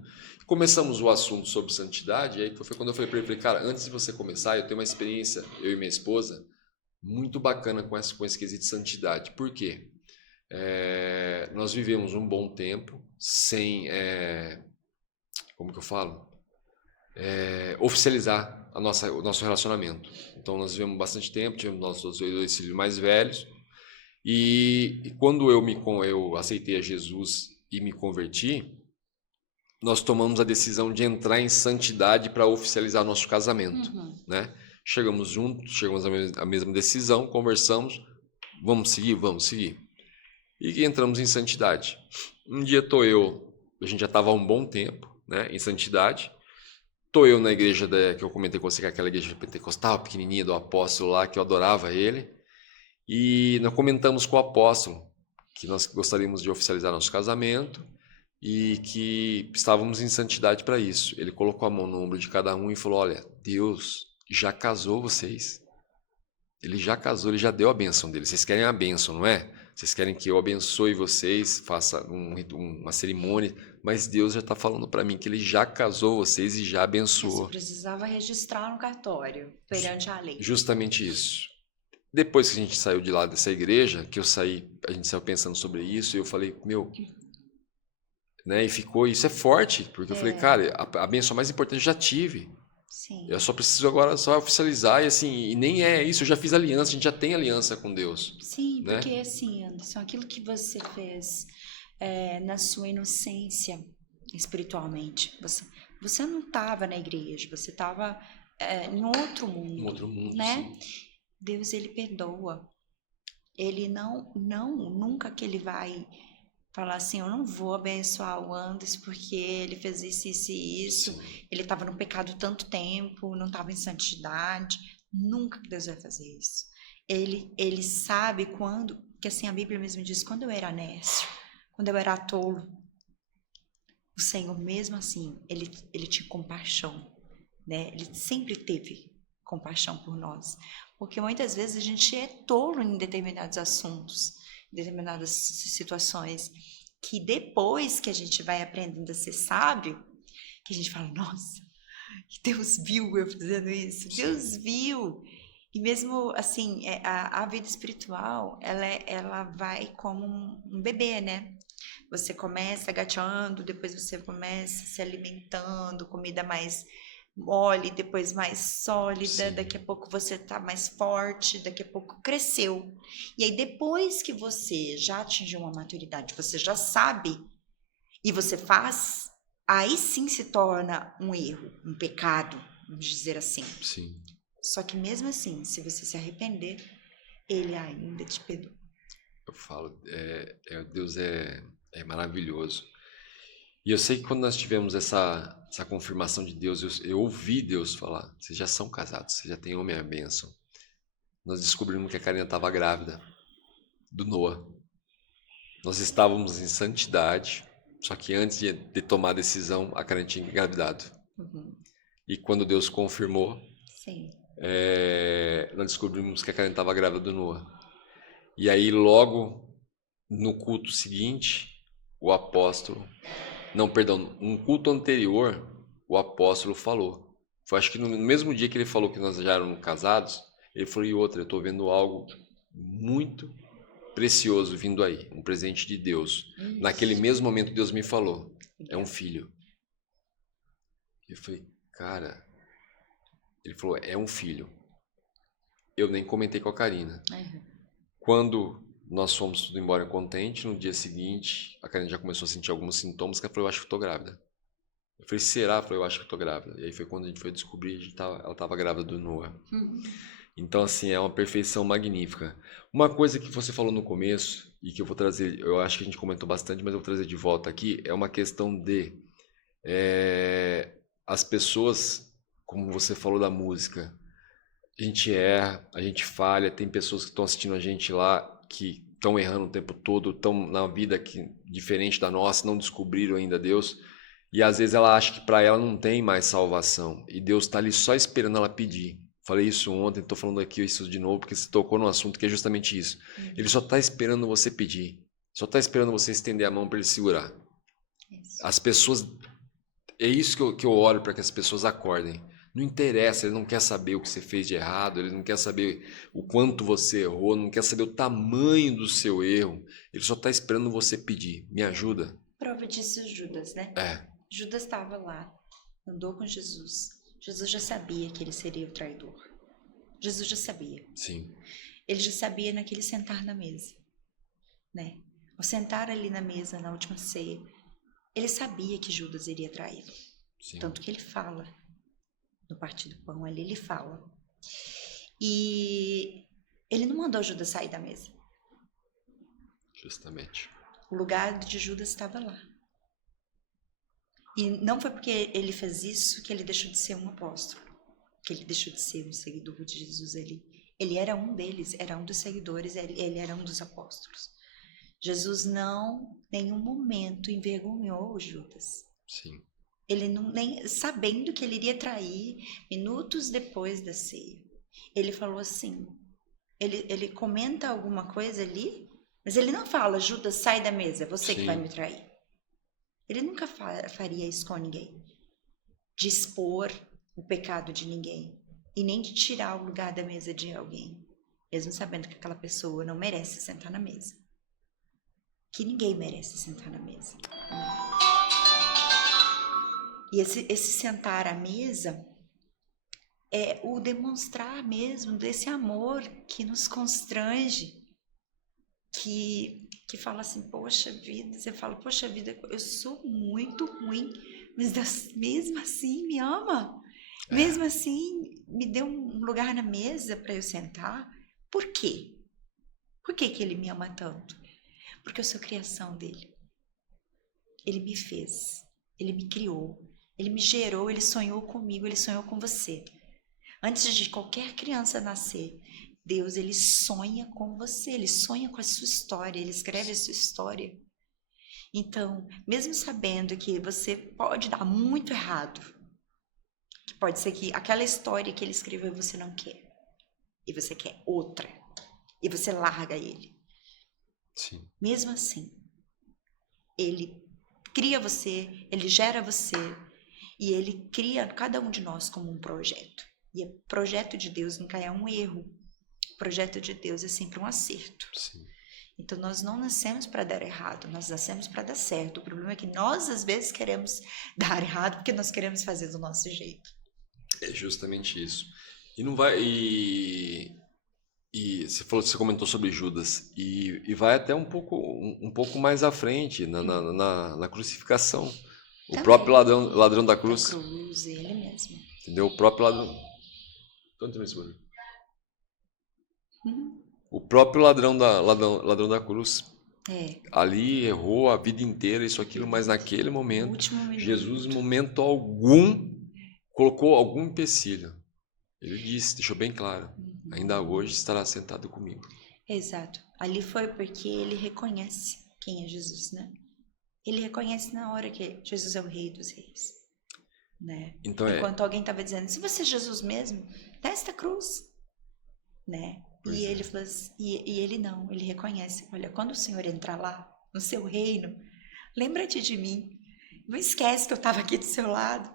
Começamos o assunto sobre santidade, e aí foi quando eu falei para ele, cara, antes de você começar, eu tenho uma experiência, eu e minha esposa, muito bacana com esse quesito de santidade. Por quê? Nós vivemos um bom tempo sem, como que eu falo? Oficializar o nosso relacionamento. Então nós vivemos bastante tempo, tivemos nossos dois filhos mais velhos, e quando eu aceitei a Jesus e me converti, nós tomamos a decisão de entrar em santidade para oficializar nosso casamento, né? Chegamos juntos, chegamos à mesma decisão, conversamos, vamos seguir? Vamos seguir. E entramos em santidade. Um dia a gente já estava há um bom tempo, né, em santidade. Tô eu na igreja que eu comentei com você, que é aquela igreja pentecostal, pequenininha do apóstolo lá, que eu adorava ele. E nós comentamos com o apóstolo que nós gostaríamos de oficializar nosso casamento e que estávamos em santidade para isso. Ele colocou a mão no ombro de cada um e falou: olha, Deus já casou vocês. Ele já casou, ele já deu a bênção dele. Vocês querem a bênção, não é? Vocês querem que eu abençoe vocês, faça uma cerimônia, mas Deus já está falando para mim que ele já casou vocês e já abençoou. Você precisava registrar no cartório, perante a lei. Justamente isso. Depois que a gente saiu de lá dessa igreja, que a gente saiu pensando sobre isso, e eu falei, né? E ficou, isso é forte, porque eu falei, cara, a bênção mais importante eu já tive. Sim. Eu só preciso agora só oficializar, e assim, e nem é isso, eu já fiz aliança, a gente já tem aliança com Deus. Sim, né? porque assim, Anderson, aquilo que você fez na sua inocência espiritualmente, você não estava na igreja, você estava em outro mundo. Um outro mundo, né? sim. Deus, ele perdoa. Ele nunca que ele vai falar assim, eu não vou abençoar o Anderson porque ele fez isso e isso, Sim. ele estava no pecado tanto tempo, não estava em santidade. Nunca que Deus vai fazer isso. Ele sabe quando, que assim a Bíblia mesmo diz, quando eu era nécio, quando eu era tolo, o Senhor mesmo assim, ele tinha compaixão, né? Ele sempre teve compaixão por nós, porque muitas vezes a gente é tolo em determinados assuntos, em determinadas situações, que depois que a gente vai aprendendo a ser sábio, que a gente fala, nossa, Deus viu eu fazendo isso, Deus viu. E mesmo assim, a vida espiritual, ela vai como um bebê, né? Você começa gateando, depois você começa se alimentando, comida mais mole, depois mais sólida, Sim. daqui a pouco você tá mais forte, daqui a pouco cresceu. E aí depois que você já atingiu uma maturidade, você já sabe e você faz, aí sim se torna um erro, um pecado, vamos dizer assim. Sim. Só que mesmo assim, se você se arrepender, ele ainda te perdoa. Eu falo, Deus é maravilhoso. E eu sei que quando nós tivemos essa confirmação de Deus, eu ouvi Deus falar, vocês já são casados, vocês já têm homem à bênção. Nós descobrimos que a Karina estava grávida do Noah. Nós estávamos em santidade, só que antes de tomar a decisão, a Karina tinha engravidado. E quando Deus confirmou, Sim. Nós descobrimos que a Karina estava grávida do Noah. E aí logo no culto seguinte, o apóstolo... Não, perdão, um culto anterior, o apóstolo falou. Foi acho que no mesmo dia que ele falou que nós já éramos casados, ele falou, e outra, eu estou vendo algo muito precioso vindo aí, um presente de Deus. Isso. Naquele mesmo momento Deus me falou, é um filho. Eu falei, cara, ele falou, é um filho. Eu nem comentei com a Karina. Quando nós fomos tudo embora contente, no dia seguinte, a Karina já começou a sentir alguns sintomas, que ela falou, eu acho que estou grávida. Eu falei, será? Ela falou, eu acho que estou grávida. E aí foi quando a gente foi descobrir, ela estava grávida do Noah. Então, assim, é uma perfeição magnífica. Uma coisa que você falou no começo, e que eu vou trazer, eu acho que a gente comentou bastante, mas eu vou trazer de volta aqui, é uma questão de as pessoas, como você falou da música, a gente erra, a gente falha, tem pessoas que estão assistindo a gente lá, que estão errando o tempo todo, estão na vida diferente da nossa, não descobriram ainda Deus, e às vezes ela acha que para ela não tem mais salvação, e Deus está ali só esperando ela pedir. Falei isso ontem, estou falando aqui isso de novo, porque você tocou num assunto que é justamente isso. Ele só está esperando você pedir, só está esperando você estender a mão para ele segurar. As pessoas, é isso que eu oro para que as pessoas acordem. Não interessa, ele não quer saber o que você fez de errado, ele não quer saber o quanto você errou, não quer saber o tamanho do seu erro. Ele só está esperando você pedir, me ajuda. Prova disso é Judas, né? Judas estava lá, andou com Jesus. Jesus já sabia que ele seria o traidor. Jesus já sabia. Sim. Ele já sabia naquele sentar na mesa, né? Ao sentar ali na mesa, na última ceia, Ele sabia que Judas iria traí-lo. Sim. Tanto que ele fala. No partir do pão ali, ele fala. E ele não mandou Judas sair da mesa. Justamente. O lugar de Judas estava lá. E não foi porque ele fez isso que ele deixou de ser um apóstolo. Que ele deixou de ser um seguidor de Jesus ali. Ele era um deles, era um dos seguidores, ele era um dos apóstolos. Jesus não, em nenhum momento, envergonhou Judas. Sim. Ele não, nem sabendo que ele iria trair, minutos depois da ceia. Ele falou assim, ele comenta alguma coisa ali, mas ele não fala, Judas, sai da mesa, é você que vai me trair. Ele nunca faria isso com ninguém. De expor o pecado de ninguém. E nem de tirar o lugar da mesa de alguém. Mesmo sabendo que aquela pessoa não merece sentar na mesa. Que ninguém merece sentar na mesa. E esse sentar à mesa é o demonstrar mesmo desse amor que nos constrange. Que fala assim, poxa vida, você fala, poxa vida, eu sou muito ruim, mas mesmo assim me ama. Mesmo assim, me deu um lugar na mesa para eu sentar. Por quê? Por que ele me ama tanto? Porque eu sou criação dele. Ele me fez, ele me criou, ele me gerou, ele sonhou comigo, ele sonhou com você. Antes de qualquer criança nascer, Deus, ele sonha com você, ele sonha com a sua história, ele escreve a sua história. Então, mesmo sabendo que você pode dar muito errado, que pode ser que aquela história que ele escreveu você não quer, e você quer outra, e você larga ele. Sim. Mesmo assim, ele cria você, ele gera você, e ele cria cada um de nós como um projeto. E o projeto de Deus nunca é um erro. O projeto de Deus é sempre um acerto. Sim. Então, nós não nascemos para dar errado, nós nascemos para dar certo. O problema é que nós, às vezes, queremos dar errado porque nós queremos fazer do nosso jeito. É justamente isso. E não vai. E você comentou sobre Judas. E vai até um pouco mais à frente, na crucificação. O Também. próprio ladrão da cruz. Da cruz, ele mesmo. Entendeu? O próprio ladrão. O próprio ladrão da cruz. Ali errou a vida inteira, isso, aquilo, mas naquele momento, Jesus, em momento algum, colocou algum empecilho. Ele disse, deixou bem claro, ainda hoje estará sentado comigo. Exato. Ali foi porque ele reconhece quem é Jesus, né? Ele reconhece na hora que Jesus é o Rei dos Reis. Né? Então, enquanto alguém estava dizendo, se você é Jesus mesmo, desce da cruz, né? E ele falou assim, e ele não, ele reconhece, olha, quando o Senhor entrar lá no seu reino, lembra-te de mim, não esquece que eu estava aqui do seu lado.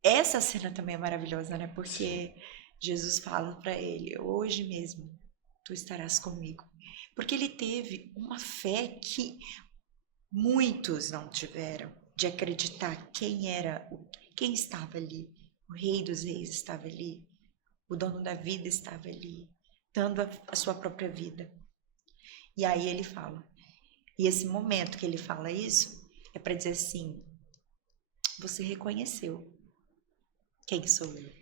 Essa cena também é maravilhosa, né? Porque Jesus fala para ele, hoje mesmo tu estarás comigo, porque ele teve uma fé que muitos não tiveram, de acreditar quem estava ali. O Rei dos Reis estava ali. O dono da vida estava ali, dando a sua própria vida. E aí ele fala. E esse momento que ele fala isso, é para dizer assim, você reconheceu quem sou eu.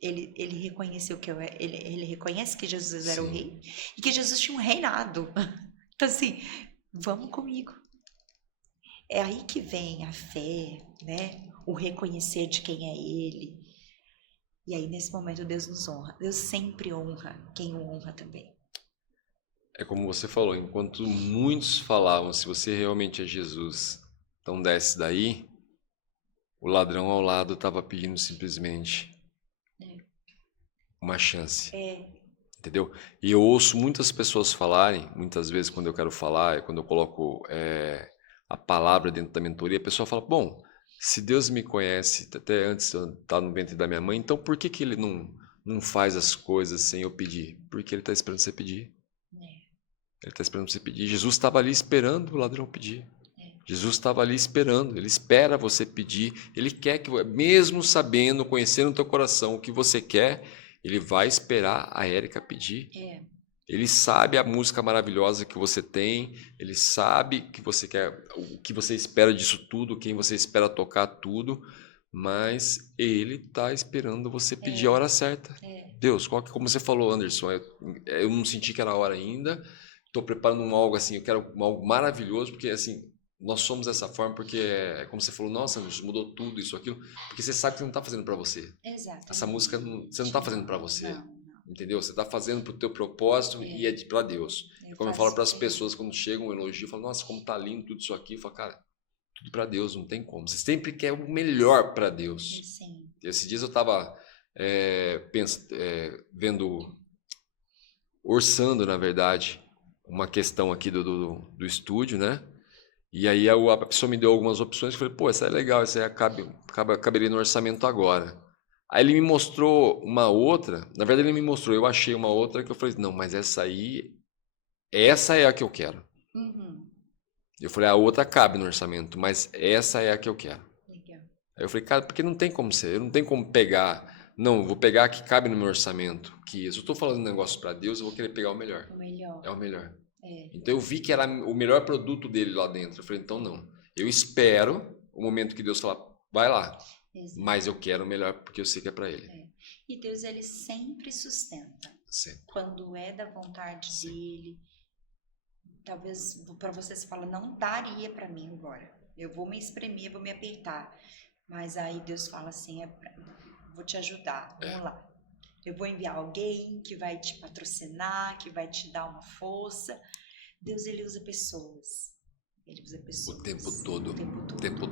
Ele reconheceu que ele reconhece que Jesus era o rei e que Jesus tinha um reinado. Então assim, vamos comigo. É aí que vem a fé, né? O reconhecer de quem é ele. E aí, nesse momento, Deus nos honra. Deus sempre honra quem o honra também. É como você falou, enquanto muitos falavam, se você realmente é Jesus, então desce daí, o ladrão ao lado estava pedindo simplesmente uma chance. Entendeu? E eu ouço muitas pessoas falarem, muitas vezes quando eu quero falar, quando eu coloco a palavra dentro da mentoria, a pessoa fala, bom, se Deus me conhece até antes de eu estar no ventre da minha mãe, então por que ele não faz as coisas sem eu pedir? Porque ele está esperando você pedir. Ele está esperando você pedir. Jesus estava ali esperando o ladrão pedir. Jesus estava ali esperando, ele espera você pedir, ele quer que, mesmo sabendo, conhecendo o teu coração o que você quer, ele vai esperar a Érica pedir. Ele sabe a música maravilhosa que você tem, ele sabe que você quer, o que você espera disso tudo, quem você espera tocar tudo, mas ele tá esperando você pedir a hora certa. Deus, como você falou, Anderson, eu não senti que era a hora ainda, estou preparando algo assim, eu quero algo maravilhoso, porque assim, nós somos dessa forma, porque é como você falou, nossa, Anderson, mudou tudo, isso, aquilo, porque você sabe que você não está fazendo para você. Exato. Essa música você não está fazendo para você. Não. Entendeu? Você está fazendo para o teu propósito e é para Deus. Como eu falo para as pessoas quando chegam um elogio, eu falo, nossa, como tá lindo tudo isso aqui. Eu falo, cara, tudo para Deus, não tem como. Você sempre quer o melhor para Deus. Sim. Esses dias eu estava orçando, na verdade, uma questão aqui do estúdio, né? E aí a pessoa me deu algumas opções. Eu falei, pô, essa é legal, essa aí caberia no orçamento agora. Aí ele me mostrou uma outra, na verdade ele me mostrou, eu achei uma outra que eu falei, não, mas essa é a que eu quero. Uhum. Eu falei, a outra cabe no orçamento, mas essa é a que eu quero. Legal. Aí eu falei, cara, porque não tem como ser, eu não tem como pegar, não, vou pegar a que cabe no meu orçamento, que se eu estou falando um negócio para Deus, eu vou querer pegar o melhor. O melhor. É o melhor. É. Então eu vi que era o melhor produto dele lá dentro, eu falei, então não, eu espero o momento que Deus falar, vai lá. Exato. Mas eu quero o melhor porque eu sei que é para ele. E Deus, ele sempre sustenta. Sempre. Quando é da vontade dele. Talvez para você se fala, não daria para mim agora. Eu vou me espremer, vou me apertar. Mas aí Deus fala assim, vou te ajudar, vamos lá. Eu vou enviar alguém que vai te patrocinar, que vai te dar uma força. Deus, ele usa pessoas. Ele usa pessoas. O tempo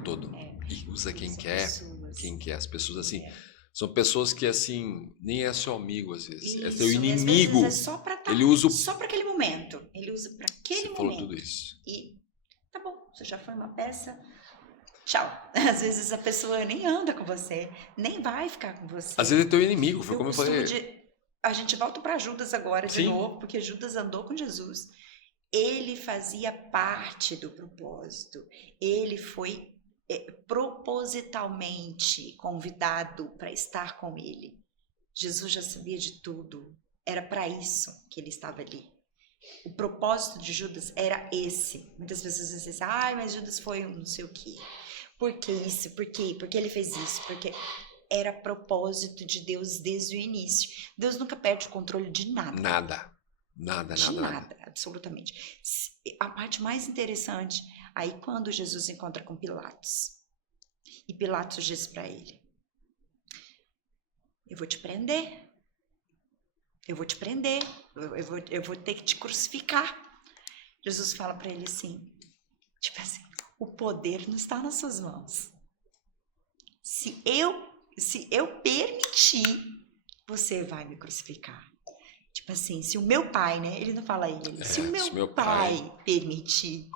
todo. E usa quem quer, As pessoas assim, são pessoas que assim, nem é seu amigo às vezes. Isso, é seu inimigo. É só para ele usa só para aquele momento. Ele usa para aquele você momento. falou tudo isso. E tá bom, você já foi uma peça. Tchau. Às vezes a pessoa nem anda com você, nem vai ficar com você. Às vezes é teu inimigo, foi como eu falei. A gente volta para Judas agora de novo, porque Judas andou com Jesus. Ele fazia parte do propósito. Ele foi propositalmente convidado para estar com ele. Jesus já sabia de tudo. Era para isso que ele estava ali. O propósito de Judas era esse. Muitas vezes você diz, mas Judas foi um não sei o quê. Por que isso? Por quê? Por que ele fez isso? Porque era propósito de Deus desde o início. Deus nunca perde o controle de nada. Nada, absolutamente. A parte mais interessante, aí quando Jesus encontra com Pilatos, e Pilatos diz para ele, eu vou te prender, eu vou ter que te crucificar. Jesus fala para ele assim, tipo assim, o poder não está nas suas mãos. Se eu permitir, você vai me crucificar. Tipo assim, se o meu pai, né? Ele não fala ele. Se o meu pai permitir,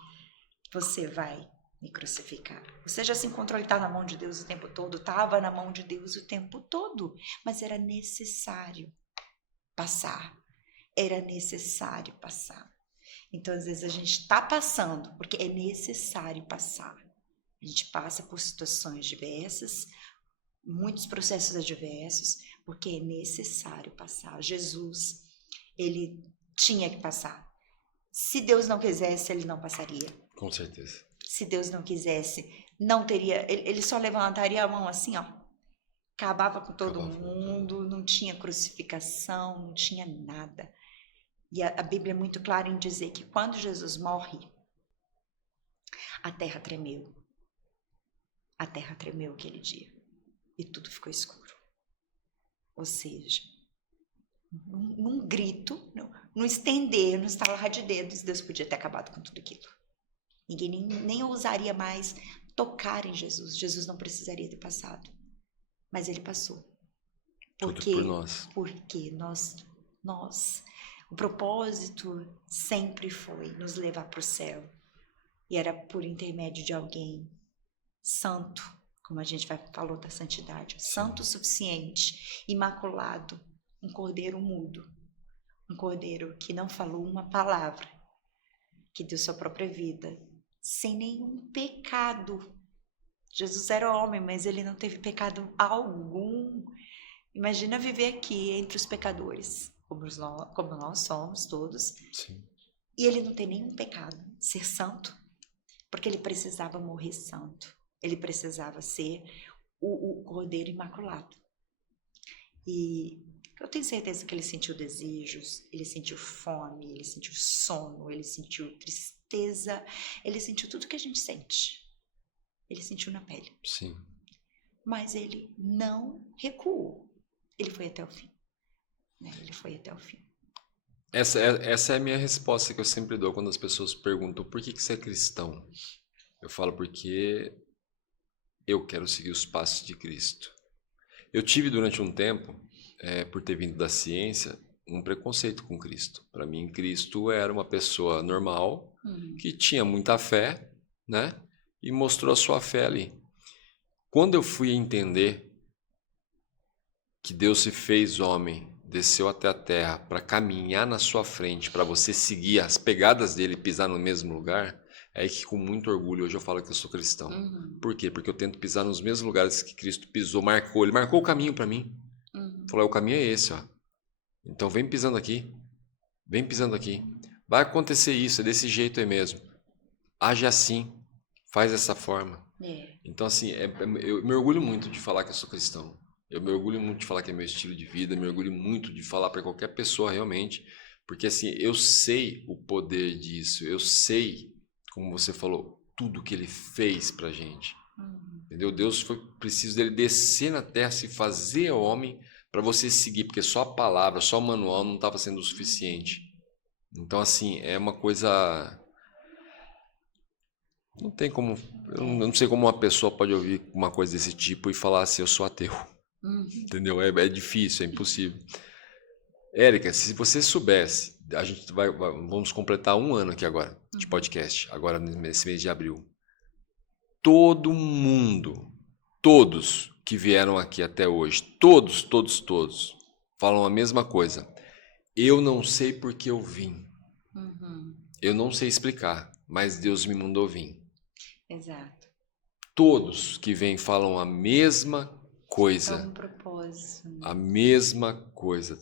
você vai me crucificar. Você já se encontrou, ele tá na mão de Deus o tempo todo, estava na mão de Deus o tempo todo, mas era necessário passar. Então, às vezes, a gente está passando, porque é necessário passar. A gente passa por situações diversas, muitos processos adversos, porque é necessário passar. Jesus, ele tinha que passar. Se Deus não quisesse, ele não passaria. Com certeza. Se Deus não quisesse, não teria. Ele só levantaria a mão assim, ó. Acabava com todo mundo, não tinha crucificação, não tinha nada. E a Bíblia é muito clara em dizer que quando Jesus morre, a terra tremeu. A terra tremeu aquele dia. E tudo ficou escuro. Ou seja, num grito, num estender, num estalar de dedos, Deus podia ter acabado com tudo aquilo. Ninguém nem ousaria mais tocar em Jesus. Jesus não precisaria ter passado. Mas ele passou. Tudo por nós. Porque nós, o propósito sempre foi nos levar para o céu. E era por intermédio de alguém santo, como a gente falou da santidade, santo o suficiente, imaculado, um cordeiro mudo, um cordeiro que não falou uma palavra, que deu sua própria vida, sem nenhum pecado. Jesus era homem, mas ele não teve pecado algum. Imagina viver aqui entre os pecadores. como nós somos todos. Sim. E ele não tem nenhum pecado, ser santo, porque ele precisava morrer santo. Ele precisava ser o Cordeiro Imaculado. E eu tenho certeza que ele sentiu desejos, ele sentiu fome, ele sentiu sono, ele sentiu tristeza, ele sentiu tudo que a gente sente. Ele sentiu na pele. Sim. Mas ele não recuou. Ele foi até o fim. Ele foi até o fim. Essa é a minha resposta que eu sempre dou quando as pessoas perguntam por que você é cristão. Eu falo porque eu quero seguir os passos de Cristo. Eu tive durante um tempo, por ter vindo da ciência, um preconceito com Cristo. Para mim, Cristo era uma pessoa normal, que tinha muita fé, né? E mostrou a sua fé ali. Quando eu fui entender que Deus se fez homem, desceu até a terra para caminhar na sua frente, para você seguir as pegadas dele e pisar no mesmo lugar, é aí que com muito orgulho hoje eu falo que eu sou cristão. Por quê? Porque eu tento pisar nos mesmos lugares que Cristo pisou, marcou. Ele marcou o caminho para mim. Falou, o caminho é esse, ó. Então vem pisando aqui. Vem pisando aqui. Vai acontecer isso, é desse jeito aí mesmo. Age assim. Faz dessa forma. Então assim, eu me orgulho muito de falar que eu sou cristão. Eu me orgulho muito de falar que é meu estilo de vida, me orgulho muito de falar para qualquer pessoa realmente, porque assim, eu sei o poder disso, eu sei, como você falou, tudo que ele fez pra gente. Entendeu? Deus foi preciso dele descer na terra, se fazer homem para você seguir, porque só a palavra, só o manual não estava sendo o suficiente. Então assim, é uma coisa... Não tem como... Eu não sei como uma pessoa pode ouvir uma coisa desse tipo e falar assim, eu sou ateu. Entendeu? É difícil, é impossível. Érica, se você soubesse, a gente vamos completar 1 ano aqui agora de podcast, agora nesse mês de abril. Todo mundo, todos que vieram aqui até hoje, todos, falam a mesma coisa. Eu não sei porque eu vim. Eu não sei explicar, mas Deus me mandou vir. Exato. Todos que vêm falam a mesma coisa. É um propósito. A mesma coisa.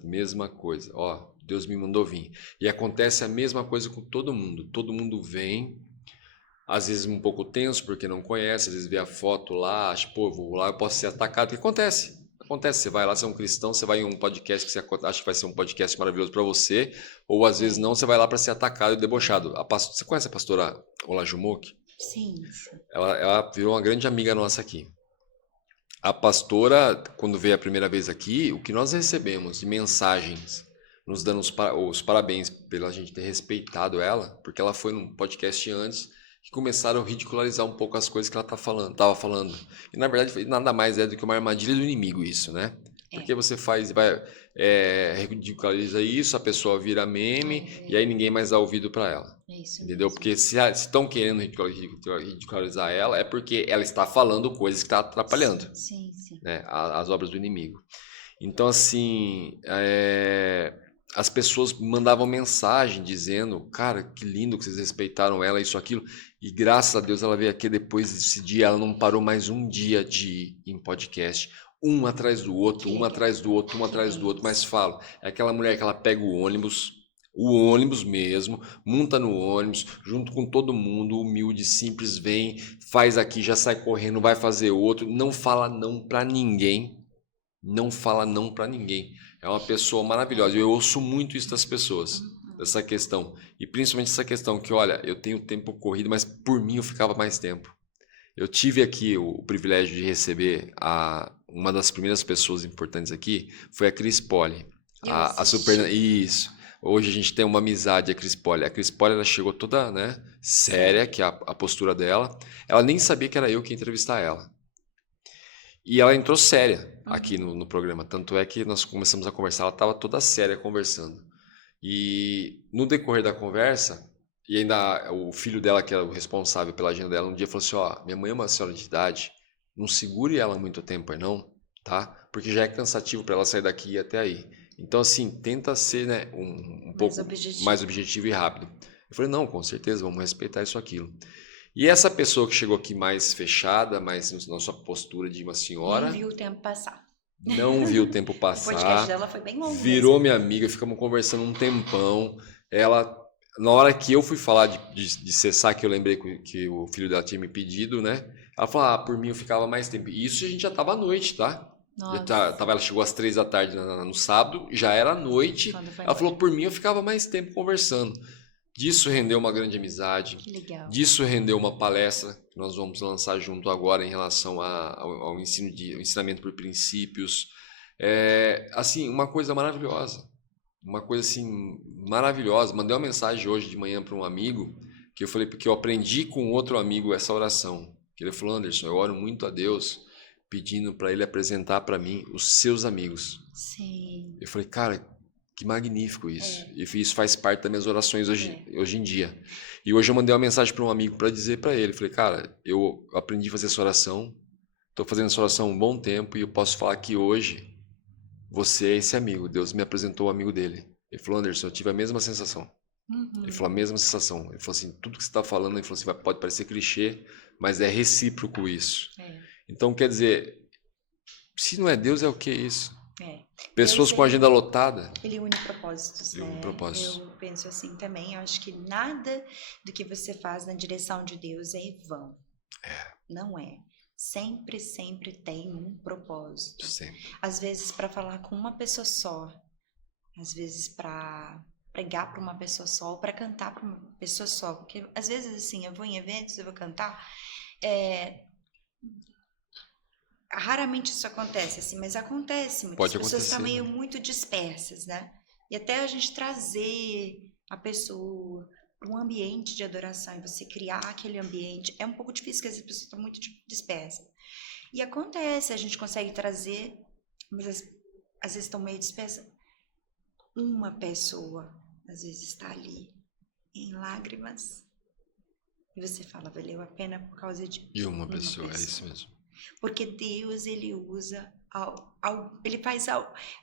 Ó, Deus me mandou vir. E acontece a mesma coisa com todo mundo. Todo mundo vem, às vezes um pouco tenso porque não conhece, às vezes vê a foto lá, acha, pô, vou lá, eu posso ser atacado. O que acontece? Acontece, você vai lá, você é um cristão, você vai em um podcast que você acha que vai ser um podcast maravilhoso para você, ou às vezes não, você vai lá para ser atacado e debochado. Você conhece a pastora Ola Jumoque? Sim. Ela virou uma grande amiga nossa aqui. A pastora, quando veio a primeira vez aqui, o que nós recebemos de mensagens, nos dando os parabéns pela gente ter respeitado ela, porque ela foi num podcast antes que começaram a ridicularizar um pouco as coisas que ela estava falando. E na verdade nada mais é do que uma armadilha do inimigo isso, né? Porque você ridiculariza isso, a pessoa vira meme e aí ninguém mais dá ouvido para ela. Entendeu? Porque se estão querendo ridicularizar ela, é porque ela está falando coisas que estão atrapalhando. Sim. Né, as obras do inimigo. Então, assim, as pessoas mandavam mensagem dizendo, cara, que lindo que vocês respeitaram ela, isso, aquilo. E graças a Deus ela veio aqui depois desse dia, ela não parou mais um dia de ir em podcast. Um atrás do outro, mas falo, é aquela mulher que ela pega o ônibus mesmo, monta no ônibus, junto com todo mundo, humilde, simples, vem, faz aqui, já sai correndo, vai fazer outro, não fala não pra ninguém, é uma pessoa maravilhosa, eu ouço muito isso das pessoas, dessa questão, e principalmente essa questão que, olha, eu tenho tempo corrido, mas por mim eu ficava mais tempo. Eu tive aqui o privilégio de receber uma das primeiras pessoas importantes aqui, foi a Cris Poli. Isso. Hoje a gente tem uma amizade, a Cris Poli. A Cris Poli, ela chegou toda, né, séria, que é a postura dela. Ela nem sabia que era eu que ia entrevistar ela. E ela entrou séria aqui no programa. Tanto é que nós começamos a conversar, ela estava toda séria conversando. E no decorrer da conversa... E ainda o filho dela, que era o responsável pela agenda dela, um dia falou assim, ó, minha mãe é uma senhora de idade, não segure ela muito tempo aí não, tá? Porque já é cansativo para ela sair daqui e ir até aí. Então, assim, tenta ser, né, um pouco mais objetivo e rápido. Eu falei, não, com certeza, vamos respeitar isso, aquilo. E essa pessoa que chegou aqui mais fechada, mais na sua postura de uma senhora... Nem viu o tempo passar. Não vi o tempo O podcast passar. dela foi bem longo Virou minha amiga, ficamos conversando um tempão. Ela, na hora que eu fui falar de cessar, que eu lembrei que o filho dela tinha me pedido, né? Ela falou, por mim eu ficava mais tempo. E isso a gente já tava à noite, tá? Ela chegou às 3 da tarde no sábado, já era noite. Ela falou, por mim eu ficava mais tempo conversando. Disso rendeu uma grande amizade. Que legal. Disso rendeu uma palestra que nós vamos lançar junto agora em relação ao ensinamento por princípios. Assim, uma coisa maravilhosa. Uma coisa assim maravilhosa. Mandei uma mensagem hoje de manhã para um amigo que eu falei porque eu aprendi com outro amigo essa oração. Que ele falou, Anderson, eu oro muito a Deus pedindo para ele apresentar para mim os seus amigos. Sim. Eu falei, cara, que magnífico isso. E isso faz parte das minhas orações hoje em dia. E hoje eu mandei uma mensagem para um amigo para dizer para ele, falei, cara, eu aprendi a fazer essa oração, estou fazendo essa oração há um bom tempo e eu posso falar que hoje você é esse amigo. Deus me apresentou o amigo dele. Ele falou, Anderson, eu tive a mesma sensação. Ele falou a mesma sensação. Ele falou assim, tudo que você está falando, ele falou assim, pode parecer clichê, mas é recíproco isso. Então, quer dizer, se não é Deus, é o que isso? Pessoas com a agenda lotada. Ele une propósitos, né? Eu penso assim também. Eu acho que nada do que você faz na direção de Deus é em vão. Não é. Sempre, sempre tem um propósito. Sempre. Às vezes para falar com uma pessoa só. Às vezes para pregar para uma pessoa só. Ou para cantar para uma pessoa só. Porque às vezes assim, eu vou em eventos, eu vou cantar. Raramente isso acontece assim, mas acontece. Muitas pessoas estão meio muito dispersas, né? E até a gente trazer a pessoa para um ambiente de adoração e você criar aquele ambiente é um pouco difícil, porque as pessoas estão muito dispersas. E acontece, a gente consegue trazer, mas às vezes estão meio dispersas. Uma pessoa, às vezes, está ali em lágrimas e você fala, valeu a pena por causa de uma pessoa. É isso mesmo. Porque Deus, ele usa,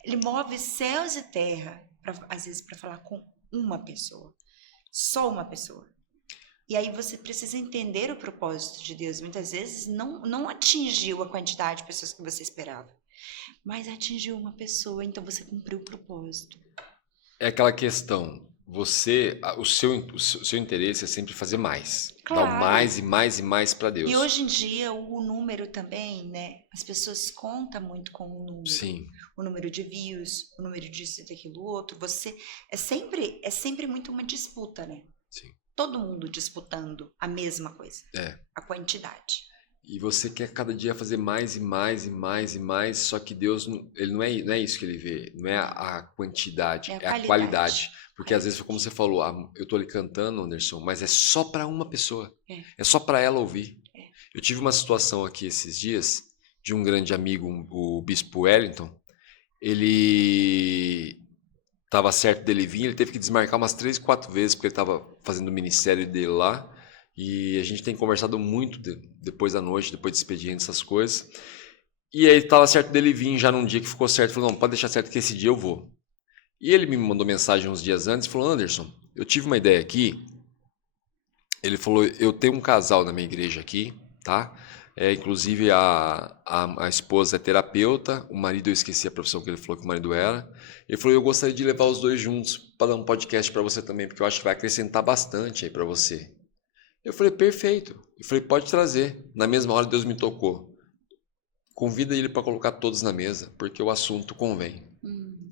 ele move céus e terra, às vezes, para falar com uma pessoa. Só uma pessoa. E aí você precisa entender o propósito de Deus. Muitas vezes não atingiu a quantidade de pessoas que você esperava, mas atingiu uma pessoa, então você cumpriu o propósito. É aquela questão, o seu interesse é sempre fazer mais. Claro. Dar mais e mais e mais para Deus. E hoje em dia o número também, né? As pessoas contam muito com o número. Sim. O número de views, o número disso e daquilo outro. Você é sempre muito uma disputa, né? Sim. Todo mundo disputando a mesma coisa. A quantidade. E você quer cada dia fazer mais e mais e mais e mais, só que Deus, ele não é isso que ele vê, não é a quantidade, é a qualidade. Porque às vezes, como você falou, eu tô ali cantando, Anderson, mas é só para uma pessoa. É só para ela ouvir. Eu tive uma situação aqui esses dias de um grande amigo, o Bispo Wellington. Ele estava certo dele vir, ele teve que desmarcar umas 3, 4 vezes porque ele estava fazendo o ministério dele lá. E a gente tem conversado muito depois da noite, depois de expediente, essas coisas. E aí estava certo dele vir já num dia que ficou certo. Falou, não, pode deixar certo que esse dia eu vou. E ele me mandou mensagem uns dias antes e falou, Anderson, eu tive uma ideia aqui. Ele falou, eu tenho um casal na minha igreja aqui, tá? Inclusive a esposa é terapeuta, o marido eu esqueci a profissão que ele falou que o marido era. Ele falou, eu gostaria de levar os dois juntos para dar um podcast para você também, porque eu acho que vai acrescentar bastante aí para você. Eu falei, perfeito. Eu falei, pode trazer. Na mesma hora Deus me tocou. Convida ele para colocar todos na mesa, porque o assunto convém.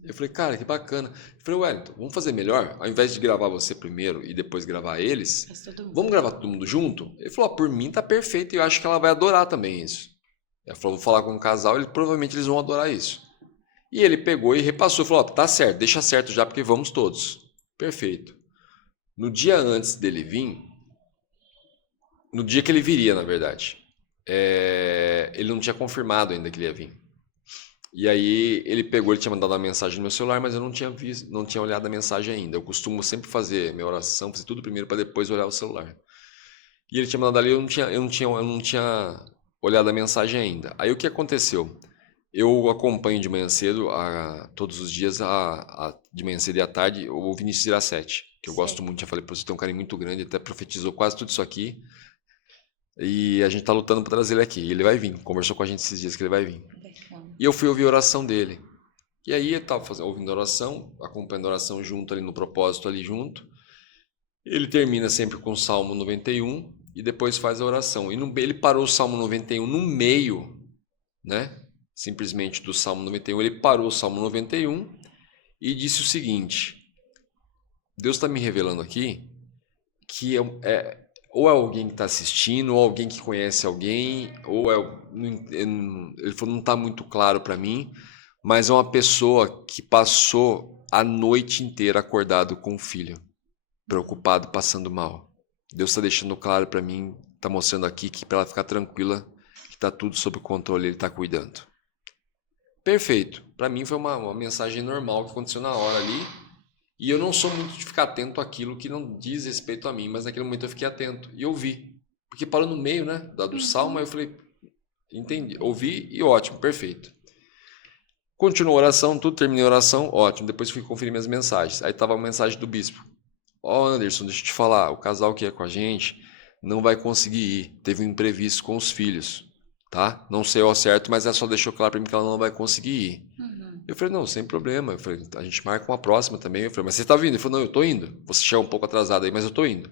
Eu falei, cara, que bacana. Eu falei, Wellington, vamos fazer melhor? Ao invés de gravar você primeiro e depois gravar eles, vamos gravar todo mundo junto? Ele falou, por mim tá perfeito e eu acho que ela vai adorar também isso. Ela falou, vou falar com o casal, provavelmente eles vão adorar isso. E ele pegou e repassou, falou, tá certo, deixa certo já, porque vamos todos. Perfeito. No dia antes dele vir, no dia que ele viria, na verdade, ele não tinha confirmado ainda que ele ia vir. E aí ele tinha mandado uma mensagem no meu celular, mas eu não tinha olhado a mensagem ainda. Eu costumo sempre fazer minha oração, fazer tudo primeiro para depois olhar o celular. E ele tinha mandado ali, eu não tinha olhado a mensagem ainda. Aí o que aconteceu? Eu acompanho de manhã cedo, todos os dias, de manhã cedo e à tarde, o Vinícius Iracete, que eu gosto muito, já falei para você, tem um carinho muito grande, até profetizou quase tudo isso aqui. E a gente tá lutando para trazer ele aqui. E ele vai vir. Conversou com a gente esses dias que ele vai vir. E eu fui ouvir a oração dele. E aí eu estava ouvindo a oração, acompanhando a oração junto ali no propósito ali junto. Ele termina sempre com o Salmo 91 e depois faz a oração. E ele parou o Salmo 91 no meio, né? Simplesmente do Salmo 91, ele parou o Salmo 91 e disse o seguinte: Deus está me revelando aqui que ou é alguém que está assistindo, ou alguém que conhece alguém, ou ele falou, não está muito claro para mim, mas é uma pessoa que passou a noite inteira acordado com o filho, preocupado, passando mal. Deus está deixando claro para mim, está mostrando aqui que para ela ficar tranquila, que está tudo sob controle, ele está cuidando. Perfeito. Para mim foi uma mensagem normal que aconteceu na hora ali. E eu não sou muito de ficar atento àquilo que não diz respeito a mim, mas naquele momento eu fiquei atento e ouvi. Porque parou no meio, né, do salmo, aí eu falei, entendi, ouvi e ótimo, perfeito. Continuou a oração, tudo, terminei a oração, ótimo. Depois fui conferir minhas mensagens. Aí estava a mensagem do bispo. Anderson, deixa eu te falar, o casal que é com a gente não vai conseguir ir. Teve um imprevisto com os filhos, tá? Não sei ao certo, mas ela só deixou claro para mim que ela não vai conseguir ir. Eu falei, não, sem problema. Eu falei, a gente marca uma próxima também. Eu falei, mas você tá vindo? Ele falou, não, eu tô indo. Você chegou um pouco atrasado aí, mas eu tô indo.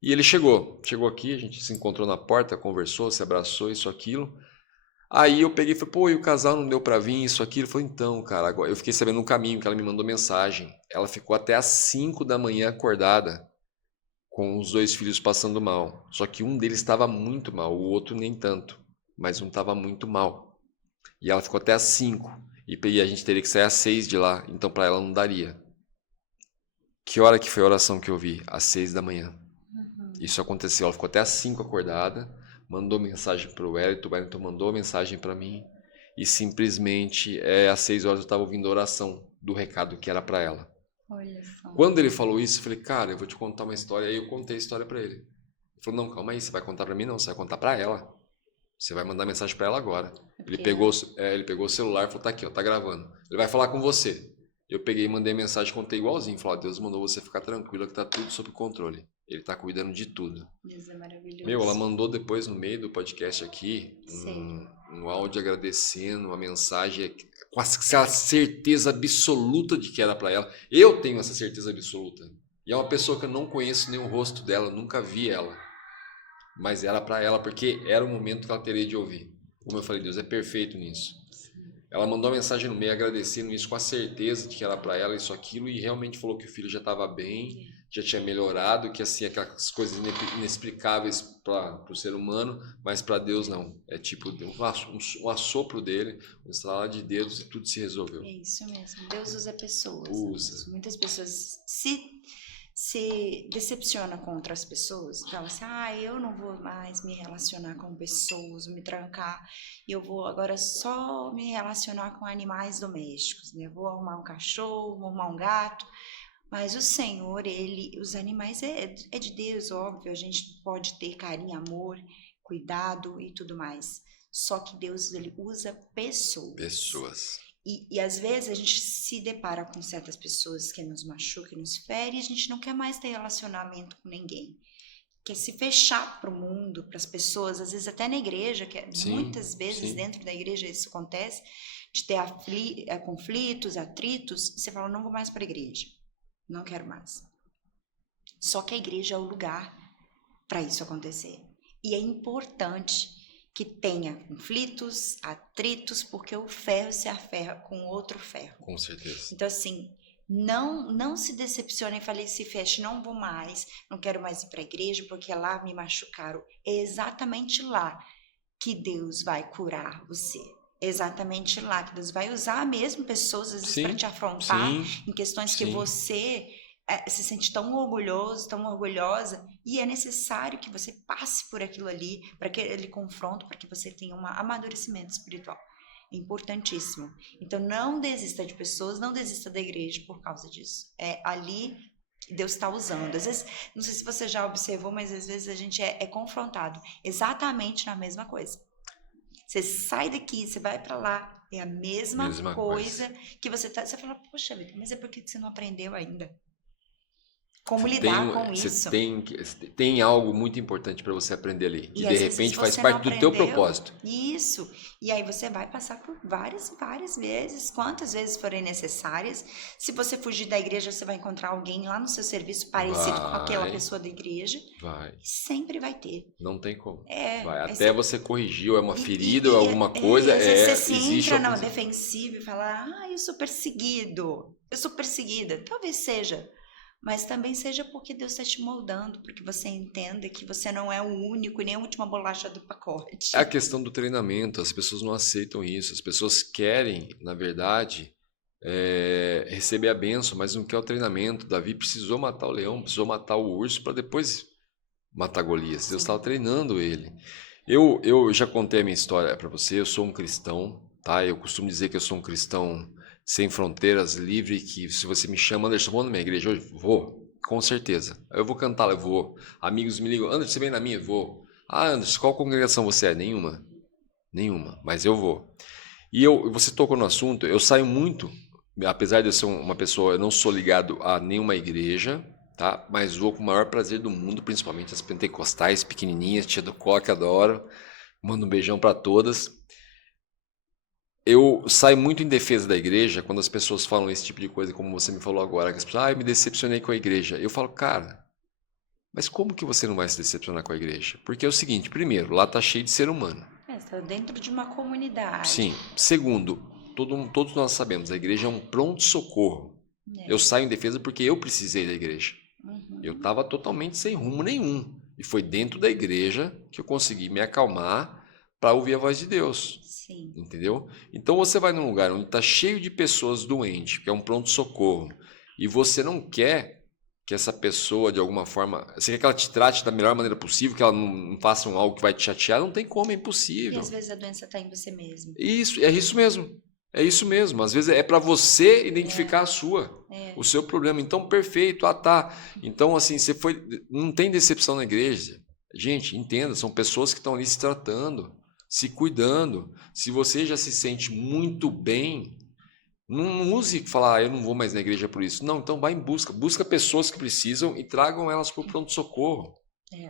E ele chegou aqui, a gente se encontrou na porta, conversou, se abraçou, isso, aquilo. Aí eu peguei e falei, pô, e o casal não deu pra vir, isso, aquilo. Ele falou, então, cara, agora eu fiquei sabendo no caminho que ela me mandou mensagem. Ela ficou até às 5 da manhã acordada, com os 2 filhos passando mal. Só que um deles estava muito mal, o outro nem tanto, mas um estava muito mal. E ela ficou até às 5. E a gente teria que sair às 6 de lá, então para ela não daria. Que hora que foi a oração que eu vi? Às 6 da manhã. Isso aconteceu, ela ficou até às 5 acordada, mandou mensagem para o Wellington mandou mensagem para mim, e simplesmente às 6 horas eu estava ouvindo a oração do recado que era para ela. Olha só. Quando ele falou isso, eu falei, cara, eu vou te contar uma história. Aí eu contei a história para ele. Ele falou, não, calma aí, você vai contar para mim? Não, você vai contar para ela. Você vai mandar mensagem para ela agora. Ele pegou o celular e falou, tá aqui, ó, tá gravando. Ele vai falar com você. Eu peguei e mandei mensagem, contei igualzinho. Falei, Deus mandou você ficar tranquila que tá tudo sob controle. Ele tá cuidando de tudo. Deus é maravilhoso. Ela mandou depois no meio do podcast aqui um áudio agradecendo, uma mensagem com essa certeza absoluta de que era para ela. Eu tenho essa certeza absoluta. E é uma pessoa que eu não conheço nem o rosto dela, nunca vi ela. Mas era para ela, porque era o momento que ela teria de ouvir. Como eu falei, Deus é perfeito nisso. Ela mandou uma mensagem no meio agradecendo isso com a certeza de que era para ela isso, aquilo, e realmente falou que o filho já estava bem, já tinha melhorado, que assim, aquelas coisas inexplicáveis para o ser humano, mas para Deus não. É tipo um assopro dele, um estralar de dedos e tudo se resolveu. É isso mesmo. Deus usa pessoas. Usa. Muitas pessoas se decepciona com outras pessoas, fala assim, eu não vou mais me relacionar com pessoas, me trancar, eu vou agora só me relacionar com animais domésticos, né? Vou arrumar um cachorro, vou arrumar um gato, mas o Senhor, os animais é de Deus, óbvio, a gente pode ter carinho, amor, cuidado e tudo mais, só que Deus, ele usa pessoas. E às vezes a gente se depara com certas pessoas que nos machucam, que nos ferem, e a gente não quer mais ter relacionamento com ninguém. Quer se fechar para o mundo, para as pessoas, às vezes até na igreja, muitas vezes dentro da igreja isso acontece, de ter conflitos, atritos, e você fala, não vou mais para a igreja, não quero mais. Só que a igreja é o lugar para isso acontecer. E é importante que tenha conflitos, atritos, porque o ferro se aferra com outro ferro. Com certeza. Então, assim, não se decepcione e fale, se feche, não vou mais, não quero mais ir para a igreja, porque lá me machucaram. É exatamente lá que Deus vai curar você. É exatamente lá que Deus vai usar mesmo pessoas, às vezes, para te afrontar em questões que você se sente tão orgulhoso, tão orgulhosa, e é necessário que você passe por aquilo ali, para aquele confronto, para que você tenha um amadurecimento espiritual. É importantíssimo. Então, não desista de pessoas, não desista da igreja por causa disso. É ali que Deus está usando. Às vezes, não sei se você já observou, mas às vezes a gente é confrontado exatamente na mesma coisa. Você sai daqui, você vai para lá, é a mesma coisa que você fala, poxa vida, mas é porque você não aprendeu ainda. Como lidar com isso. Você tem algo muito importante para você aprender ali. E de às vezes repente faz você parte não do teu aprendeu. propósito. Isso. E aí você vai passar por várias e várias vezes, quantas vezes forem necessárias. Se você fugir da igreja, você vai encontrar alguém lá no seu serviço parecido com aquela pessoa da igreja. Vai. Sempre vai ter. Não tem como. É, Vai. aí Até você corrigir, ou é uma ferida, ou é alguma coisa. às vezes você se existe entra alguma na defensiva e fala, eu sou perseguido, eu sou perseguida. Talvez seja, mas também seja porque Deus está te moldando, porque você entenda que você não é o único e nem a última bolacha do pacote. É a questão do treinamento, as pessoas não aceitam isso, as pessoas querem, na verdade, receber a bênção, mas não quer o treinamento. Davi precisou matar o leão, precisou matar o urso para depois matar Golias. Deus estava treinando ele. Eu já contei a minha história para você, eu sou um cristão, tá? Eu costumo dizer que eu sou um cristão sem fronteiras, livre, que se você me chama, Anderson, vou na minha igreja hoje? Vou, com certeza. Eu vou cantar, eu vou. Amigos me ligam, Anderson, você vem na minha? Eu vou. Anderson, qual congregação você é? Nenhuma. Nenhuma, mas eu vou. E você tocou no assunto, eu saio muito, apesar de eu ser uma pessoa, eu não sou ligado a nenhuma igreja, tá? Mas vou com o maior prazer do mundo, principalmente as pentecostais, pequenininhas, tia do coque, adoro. Mando um beijão para todas. Eu saio muito em defesa da igreja quando as pessoas falam esse tipo de coisa, como você me falou agora, que as pessoas, eu me decepcionei com a igreja. Eu falo, cara, mas como que você não vai se decepcionar com a igreja? Porque é o seguinte, primeiro, lá tá cheio de ser humano. Está dentro de uma comunidade. Sim. Segundo, todos nós sabemos, a igreja é um pronto-socorro. Eu saio em defesa porque eu precisei da igreja. Eu estava totalmente sem rumo nenhum. E foi dentro da igreja que eu consegui me acalmar para ouvir a voz de Deus. Sim. Entendeu? Então você vai num lugar onde está cheio de pessoas doentes, que é um pronto-socorro, e você não quer que essa pessoa, de alguma forma, você quer que ela te trate da melhor maneira possível, que ela não faça algo que vai te chatear, não tem como, é impossível. E às vezes a doença está em você mesmo. Isso, é isso mesmo. É isso mesmo. Às vezes é para você identificar a sua, o seu problema. Então, perfeito, tá. Então, assim, não tem decepção na igreja. Gente, entenda, são pessoas que estão ali se tratando, se cuidando. Se você já se sente muito bem, não use falar, eu não vou mais na igreja por isso. Não, então vai em busca pessoas que precisam e tragam elas para o pronto-socorro.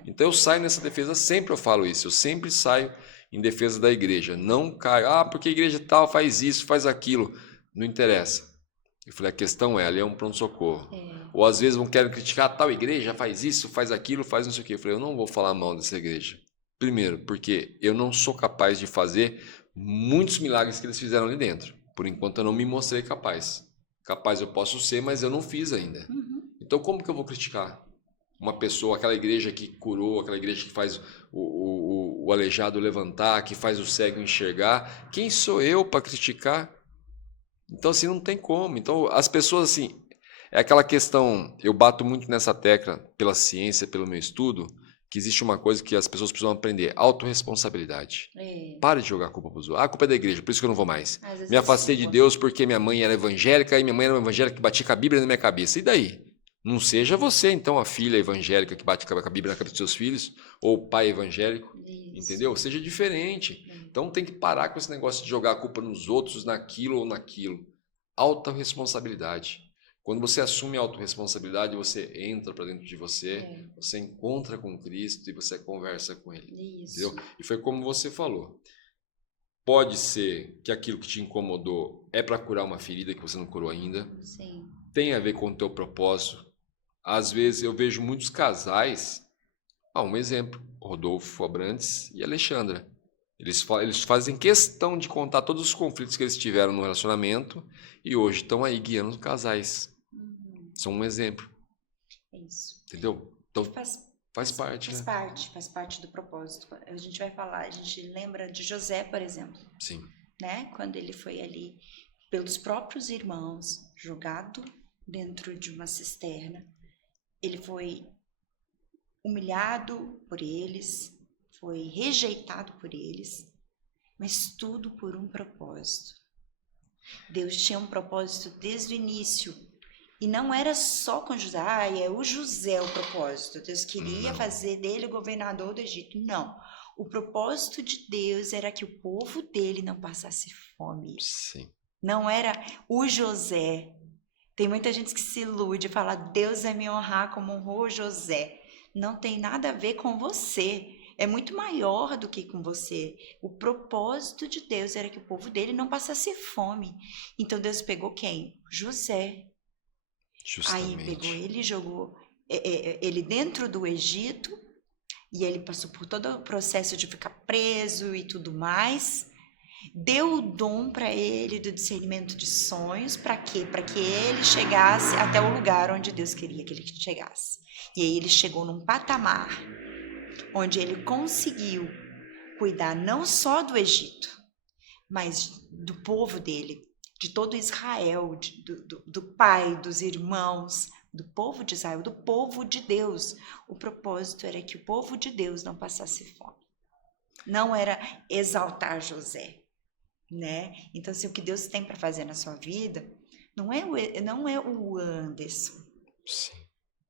Então eu saio nessa defesa, sempre eu falo isso, eu sempre saio em defesa da igreja. Não caio, porque a igreja tal faz isso, faz aquilo. Não interessa. Eu falei, a questão ali é um pronto-socorro. Ou às vezes vão querer criticar, tal igreja faz isso, faz aquilo, faz não sei o quê. Eu falei, eu não vou falar mal dessa igreja. Primeiro, porque eu não sou capaz de fazer muitos milagres que eles fizeram ali dentro. Por enquanto eu não me mostrei capaz. Capaz eu posso ser, mas eu não fiz ainda. Então como que eu vou criticar uma pessoa, aquela igreja que curou, aquela igreja que faz o aleijado levantar, que faz o cego enxergar? Quem sou eu para criticar? Então assim, não tem como. Então as pessoas assim, é aquela questão, eu bato muito nessa tecla pela ciência, pelo meu estudo, que existe uma coisa que as pessoas precisam aprender, autorresponsabilidade. Pare de jogar a culpa para os outros. A culpa é da igreja, por isso que eu não vou mais. Me afastei de Deus porque minha mãe era evangélica e minha mãe era uma evangélica que batia com a Bíblia na minha cabeça. E daí? Não seja você, então, a filha evangélica que bate com a Bíblia na cabeça dos seus filhos, ou o pai evangélico, entendeu? Seja diferente. Então tem que parar com esse negócio de jogar a culpa nos outros, naquilo ou naquilo. Autorresponsabilidade. Quando você assume a autorresponsabilidade, você entra para dentro de você, você encontra com Cristo e você conversa com Ele. Entendeu? E foi como você falou. Pode ser que aquilo que te incomodou é para curar uma ferida que você não curou ainda. Sim. Tem a ver com o teu propósito. Às vezes eu vejo muitos casais, um exemplo, Rodolfo Abrantes e Alexandra. Eles fazem questão de contar todos os conflitos que eles tiveram no relacionamento e hoje estão aí guiando os casais. São um exemplo. Isso. Entendeu? Então faz parte do propósito. A gente vai falar, a gente lembra de José, por exemplo. Sim. Né? Quando ele foi ali pelos próprios irmãos, jogado dentro de uma cisterna, ele foi humilhado por eles, foi rejeitado por eles, mas tudo por um propósito. Deus tinha um propósito desde o início. E não era só com José, é o José o propósito. Deus queria fazer dele o governador do Egito. Não. O propósito de Deus era que o povo dele não passasse fome. Sim. Não era o José. Tem muita gente que se ilude e fala, Deus vai me honrar como honrou José. Não tem nada a ver com você. É muito maior do que com você. O propósito de Deus era que o povo dele não passasse fome. Então Deus pegou quem? José. Justamente. Aí pegou ele e jogou ele dentro do Egito. E ele passou por todo o processo de ficar preso e tudo mais. Deu o dom para ele do discernimento de sonhos. Para quê? Para que ele chegasse até o lugar onde Deus queria que ele chegasse. E aí ele chegou num patamar onde ele conseguiu cuidar não só do Egito, mas do povo dele, de todo Israel, do pai, dos irmãos, do povo de Israel, do povo de Deus. O propósito era que o povo de Deus não passasse fome. Não era exaltar José, né? Então, assim, o que Deus tem para fazer na sua vida não é o Anderson. Sim.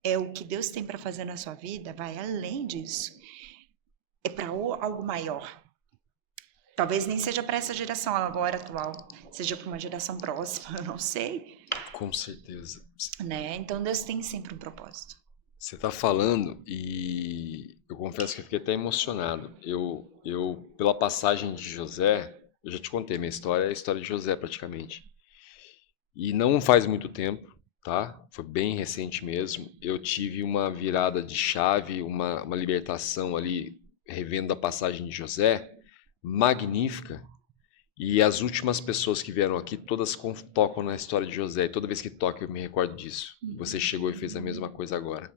É o que Deus tem para fazer na sua vida, vai além disso. É para algo maior. Talvez nem seja para essa geração agora atual, seja para uma geração próxima, eu não sei. Com certeza. Né? Então Deus tem sempre um propósito. Você está falando e eu confesso que eu fiquei até emocionado. Eu pela passagem de José, eu já te contei, minha história é a história de José praticamente. E não faz muito tempo, tá? Foi bem recente mesmo. Eu tive uma virada de chave, uma libertação ali, revendo a passagem de José, magnífica. E as últimas pessoas que vieram aqui, todas tocam na história de José. E toda vez que toca, eu me recordo disso. Você chegou e fez a mesma coisa agora.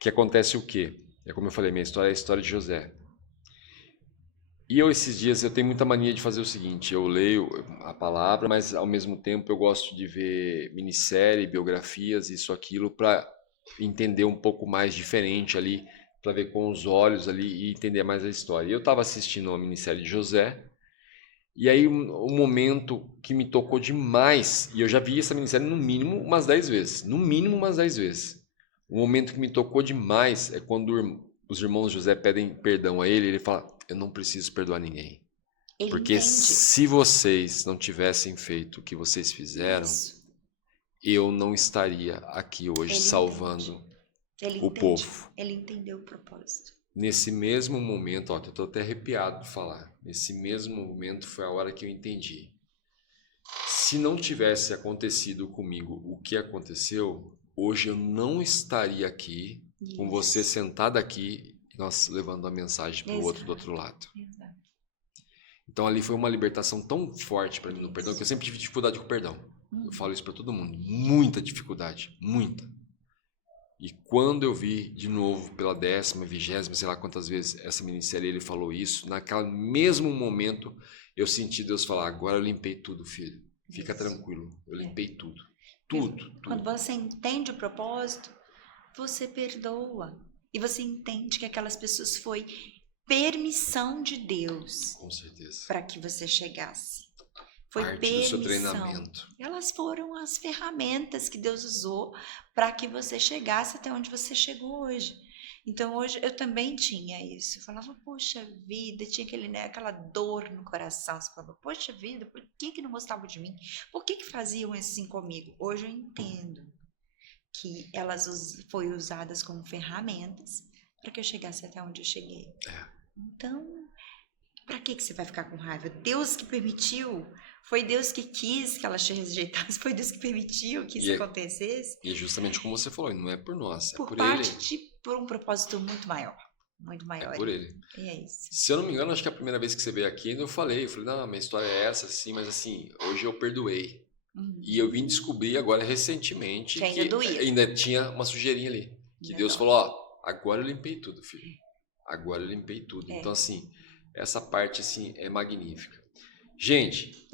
Que acontece o quê? É como eu falei, minha história é a história de José. E esses dias, eu tenho muita mania de fazer o seguinte. Eu leio a palavra, mas ao mesmo tempo eu gosto de ver minissérie, biografias, isso, aquilo, para entender um pouco mais diferente ali, para ver com os olhos ali e entender mais a história. E eu estava assistindo uma minissérie de José, e aí um momento que me tocou demais, e eu já vi essa minissérie no mínimo umas 10 vezes, no mínimo umas 10 vezes. O momento que me tocou demais é quando os irmãos José pedem perdão a ele fala, eu não preciso perdoar ninguém. Ele Porque entende. se vocês não tivessem feito o que vocês fizeram, Isso. eu não estaria aqui hoje Ele salvando Ele o entende. povo. Ele entendeu o propósito. Nesse mesmo momento, ó, eu estou até arrepiado de falar. Nesse mesmo momento foi a hora que eu entendi. Se não tivesse acontecido comigo o que aconteceu, hoje eu não estaria aqui com você sentada aqui e nós levando a mensagem para o outro do outro lado. Exato. Então ali foi uma libertação tão forte para mim no perdão, que eu sempre tive dificuldade com o perdão. Eu falo isso para todo mundo, muita dificuldade, muita. E quando eu vi de novo pela 10ª, 20ª, sei lá quantas vezes essa minissérie ele falou isso, naquele mesmo momento eu senti Deus falar, agora eu limpei tudo, filho. Fica tranquilo, eu limpei tudo. Tudo. Quando você entende o propósito, você perdoa. E você entende que aquelas pessoas foi permissão de Deus. Com certeza. Para que você chegasse. Foi parte permissão. do seu treinamento. Elas foram as ferramentas que Deus usou para que você chegasse até onde você chegou hoje. Então hoje eu também tinha isso. Eu falava, poxa vida, tinha aquela dor no coração. Você falava, poxa vida, por que não gostavam de mim? Por que faziam assim comigo? Hoje eu entendo que elas foram usadas como ferramentas para que eu chegasse até onde eu cheguei. Então, para que você vai ficar com raiva? Deus que permitiu, foi Deus que quis que elas te rejeitassem, foi Deus que permitiu que isso acontecesse. E é justamente como você falou, não é por nós, é por parte ele. por um propósito muito maior. Muito maior. É por ele. E é isso. Se eu não me engano, acho que a primeira vez que você veio aqui, eu falei, não, minha história é essa, assim, mas assim, hoje eu perdoei. E eu vim descobrir agora recentemente que ainda tinha uma sujeirinha ali. Que Deus falou, ó, agora eu limpei tudo, filho. Agora eu limpei tudo. Então, assim, essa parte, assim, é magnífica. Gente,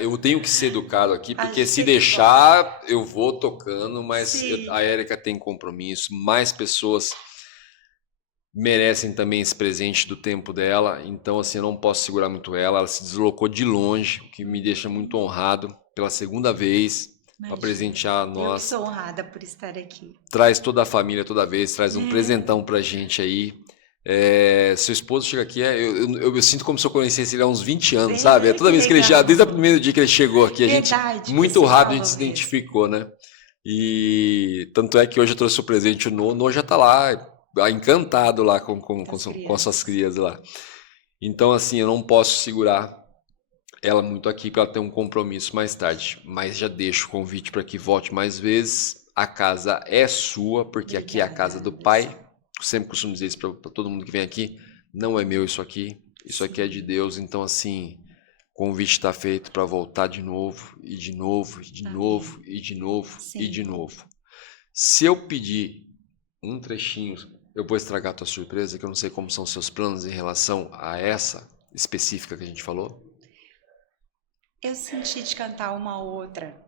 eu tenho que ser educado aqui, porque se deixar, eu vou tocando, mas a Érica tem compromisso, mais pessoas merecem também esse presente do tempo dela, então assim, eu não posso segurar muito ela se deslocou de longe, o que me deixa muito honrado pela segunda vez para presentear nós. Eu sou honrada por estar aqui. Traz toda a família toda vez, traz um presentão pra gente aí, Seu esposo chega aqui, eu sinto como se eu conhecesse ele há uns 20 anos, É, sabe? Toda que vez que ele já, legal. desde o primeiro dia que ele chegou aqui, Verdade, muito você rápido a gente falou se mesmo. identificou, né? E tanto é que hoje eu trouxe o presente, o Noah já tá lá, encantado lá com as suas crias lá. Então, assim, eu não posso segurar ela muito aqui, porque ela tem um compromisso mais tarde. Mas já deixo o convite para que volte mais vezes. A casa é sua, porque aqui é a casa do Pai. Eu sempre costumo dizer isso para todo mundo que vem aqui. Não é meu isso aqui. Isso aqui é de Deus. Então, assim, o convite está feito para voltar de novo, e de novo, e de novo, e de novo, e de novo. Se eu pedir um trechinho, eu vou estragar a tua surpresa, que eu não sei como são seus planos em relação a essa específica que a gente falou. Eu senti de cantar uma outra,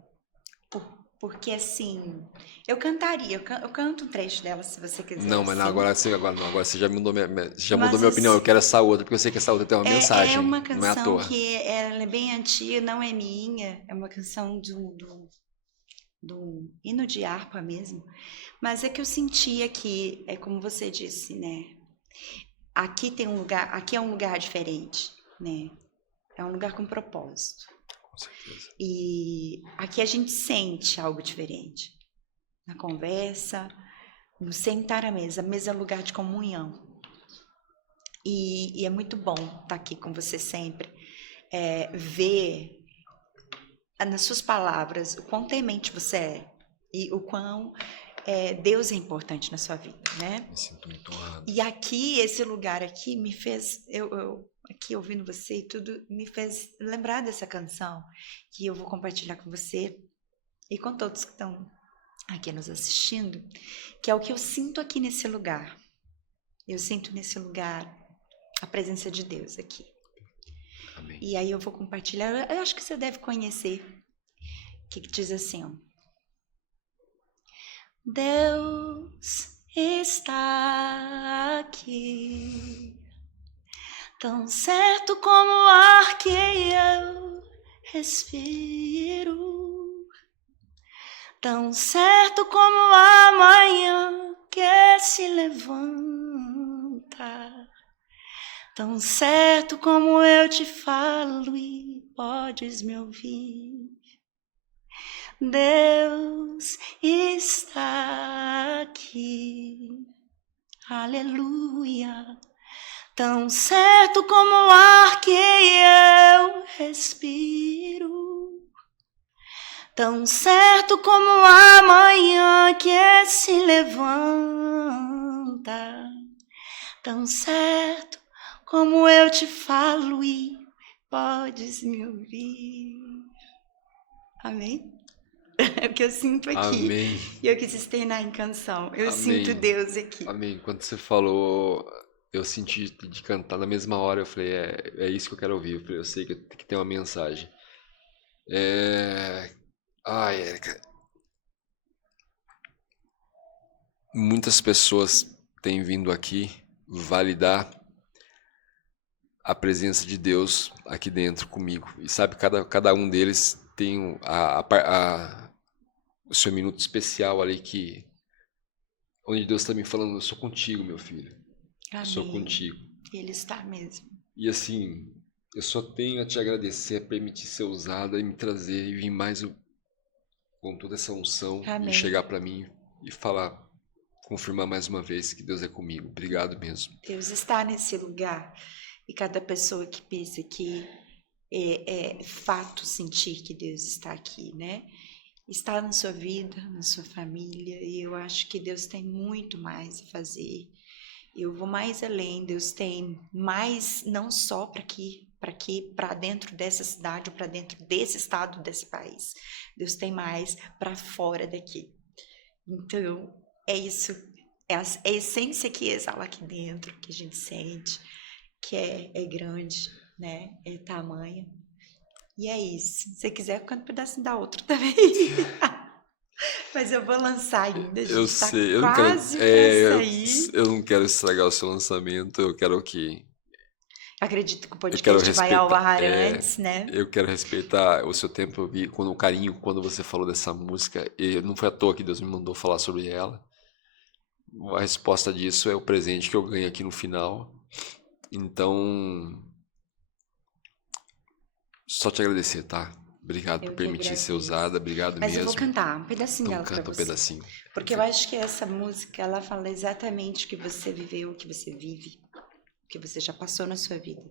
porque assim, eu cantaria, eu canto um trecho dela se você quiser. Não, mas assim. agora você já mudou Mas minha opinião. Eu quero essa outra, porque eu sei que essa outra tem uma mensagem. É uma não é à canção toa. que ela é bem antiga, não é minha, é uma canção do hino de harpa mesmo. Mas é que eu sentia que, é como você disse, né? Aqui tem um lugar, aqui é um lugar diferente, né? É um lugar com propósito. Com certeza. E aqui a gente sente algo diferente. Na conversa, no sentar à mesa. A mesa é lugar de comunhão. E é muito bom estar aqui com você sempre. Ver nas suas palavras o quão temente você é. E o quão Deus é importante na sua vida, né? Me sinto muito honrado. E aqui, esse lugar aqui me fez... Eu aqui ouvindo você e tudo, me fez lembrar dessa canção que eu vou compartilhar com você e com todos que estão aqui nos assistindo, que é o que eu sinto aqui nesse lugar. Eu sinto nesse lugar a presença de Deus aqui. Amém. E aí eu vou compartilhar, eu acho que você deve conhecer, que diz assim, ó. Deus está aqui, tão certo como o ar que eu respiro, tão certo como a manhã que se levanta, tão certo como eu te falo e podes me ouvir. Deus está aqui, aleluia. Tão certo como o ar que eu respiro, tão certo como a manhã que se levanta, tão certo como eu te falo e podes me ouvir. Amém? É o que eu sinto aqui. Amém. E eu quis externar em canção. Eu sinto Deus aqui. Amém. Quando você falou, eu senti de cantar na mesma hora. Eu falei, é isso que eu quero ouvir. Eu falei, eu sei que tem uma mensagem. Érica. Muitas pessoas têm vindo aqui validar a presença de Deus aqui dentro comigo. E sabe, cada um deles tem o seu minuto especial ali onde Deus está me falando, eu sou contigo, meu filho. Amém. Eu sou contigo. Ele está mesmo. E assim, eu só tenho a te agradecer, a permitir ser usada e me trazer e vir mais com toda essa unção. Amém. E chegar para mim e falar, confirmar mais uma vez que Deus é comigo. Obrigado mesmo. Deus está nesse lugar. E cada pessoa que pensa que é fato sentir que Deus está aqui, né? Está na sua vida, na sua família, e eu acho que Deus tem muito mais a fazer. Eu vou mais além, Deus tem mais, não só para dentro dessa cidade, ou para dentro desse estado, desse país. Deus tem mais para fora daqui. Então, é isso, é a essência que exala aqui dentro, que a gente sente, que é grande, né? É tamanha. E é isso. Se você quiser, eu canto um pedacinho da outra também. Mas eu vou lançar ainda, gente. Eu sei, eu quase não quero, pra sair. eu não quero estragar o seu lançamento, eu quero que... Acredito que o podcast vai ao ar antes, né? Eu quero respeitar o seu tempo, o carinho, quando você falou dessa música. E não foi à toa que Deus me mandou falar sobre ela. a resposta disso é o presente que eu ganho aqui no final. Então, só te agradecer, tá? Obrigado por permitir ser usada, obrigado Mas mesmo. eu vou cantar um pedacinho Então dela pra canta um você. pedacinho. Porque eu acho que essa música, ela fala exatamente o que você viveu, o que você vive, o que você já passou na sua vida.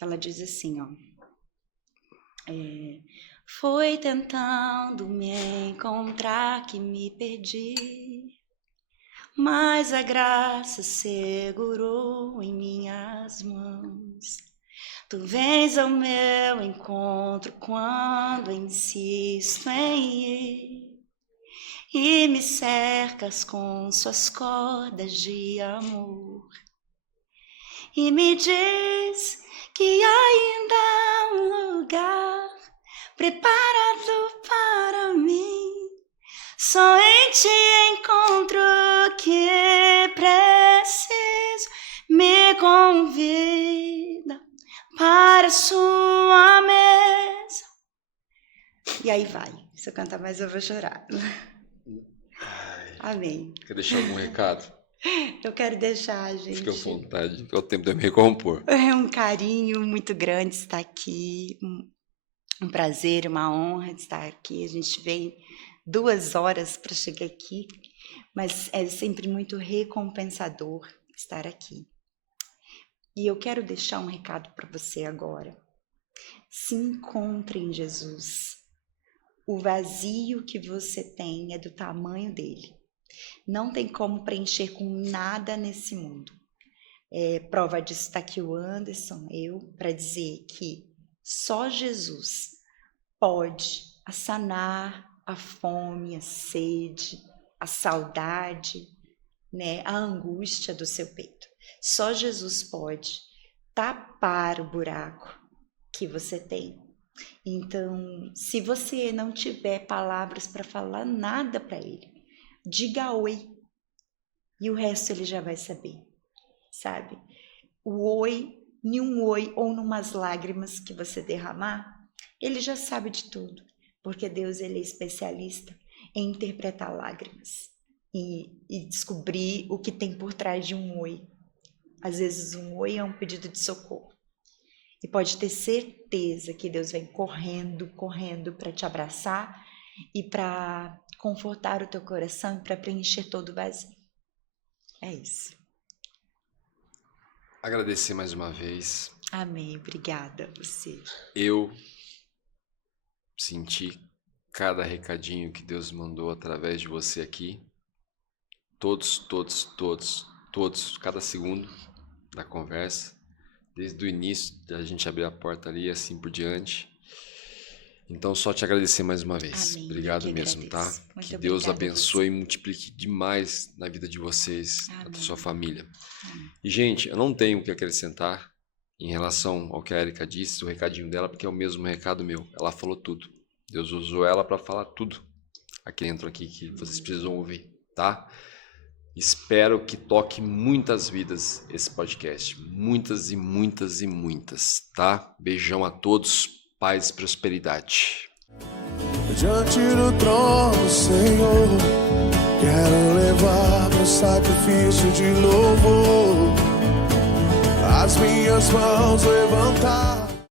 Ela diz assim, ó. Foi tentando me encontrar que me perdi, mas a graça segurou em minhas mãos. Tu vens ao meu encontro quando insisto em ir e me cercas com suas cordas de amor e me diz que ainda há um lugar preparado para mim. Só em ti encontro o que preciso. Me convida para a sua mesa. E aí vai. Se eu cantar mais, eu vou chorar. Amém. Quer deixar algum recado? Eu quero deixar, gente. Fica à vontade, é o tempo de eu me recompor. É um carinho muito grande estar aqui. Um prazer, uma honra de estar aqui. A gente veio 2 horas para chegar aqui, mas é sempre muito recompensador estar aqui. E eu quero deixar um recado para você agora. Se encontre em Jesus. O vazio que você tem é do tamanho dele. Não tem como preencher com nada nesse mundo. Prova disso está aqui o Anderson, para dizer que só Jesus pode sanar a fome, a sede, a saudade, né, a angústia do seu peito. Só Jesus pode tapar o buraco que você tem. Então, se você não tiver palavras para falar nada para ele, diga oi e o resto ele já vai saber, sabe? O oi, nenhum oi ou numas lágrimas que você derramar, ele já sabe de tudo, porque Deus ele é especialista em interpretar lágrimas e descobrir o que tem por trás de um oi. Às vezes um oi é um pedido de socorro. E pode ter certeza que Deus vem correndo para te abraçar e para confortar o teu coração e para preencher todo o vazio. É isso. Agradecer mais uma vez. Amém. Obrigada a você. Eu senti cada recadinho que Deus mandou através de você aqui. Todos, cada segundo da conversa. Desde o início, da gente abrir a porta ali e assim por diante. Então, só te agradecer mais uma vez. Amém. Obrigado mesmo, tá? Muito que Deus obrigada abençoe e multiplique demais na vida de vocês, da sua família. Amém. E, gente, eu não tenho o que acrescentar em relação ao que a Erika disse, o recadinho dela, porque é o mesmo recado meu. Ela falou tudo. Deus usou ela para falar tudo aqui dentro aqui que vocês precisam ouvir, tá? Espero que toque muitas vidas esse podcast. Muitas e muitas e muitas, tá? Beijão a todos. Paz e prosperidade. Diante do trono, Senhor, quero levar meu sacrifício de louvor, as minhas mãos levantar.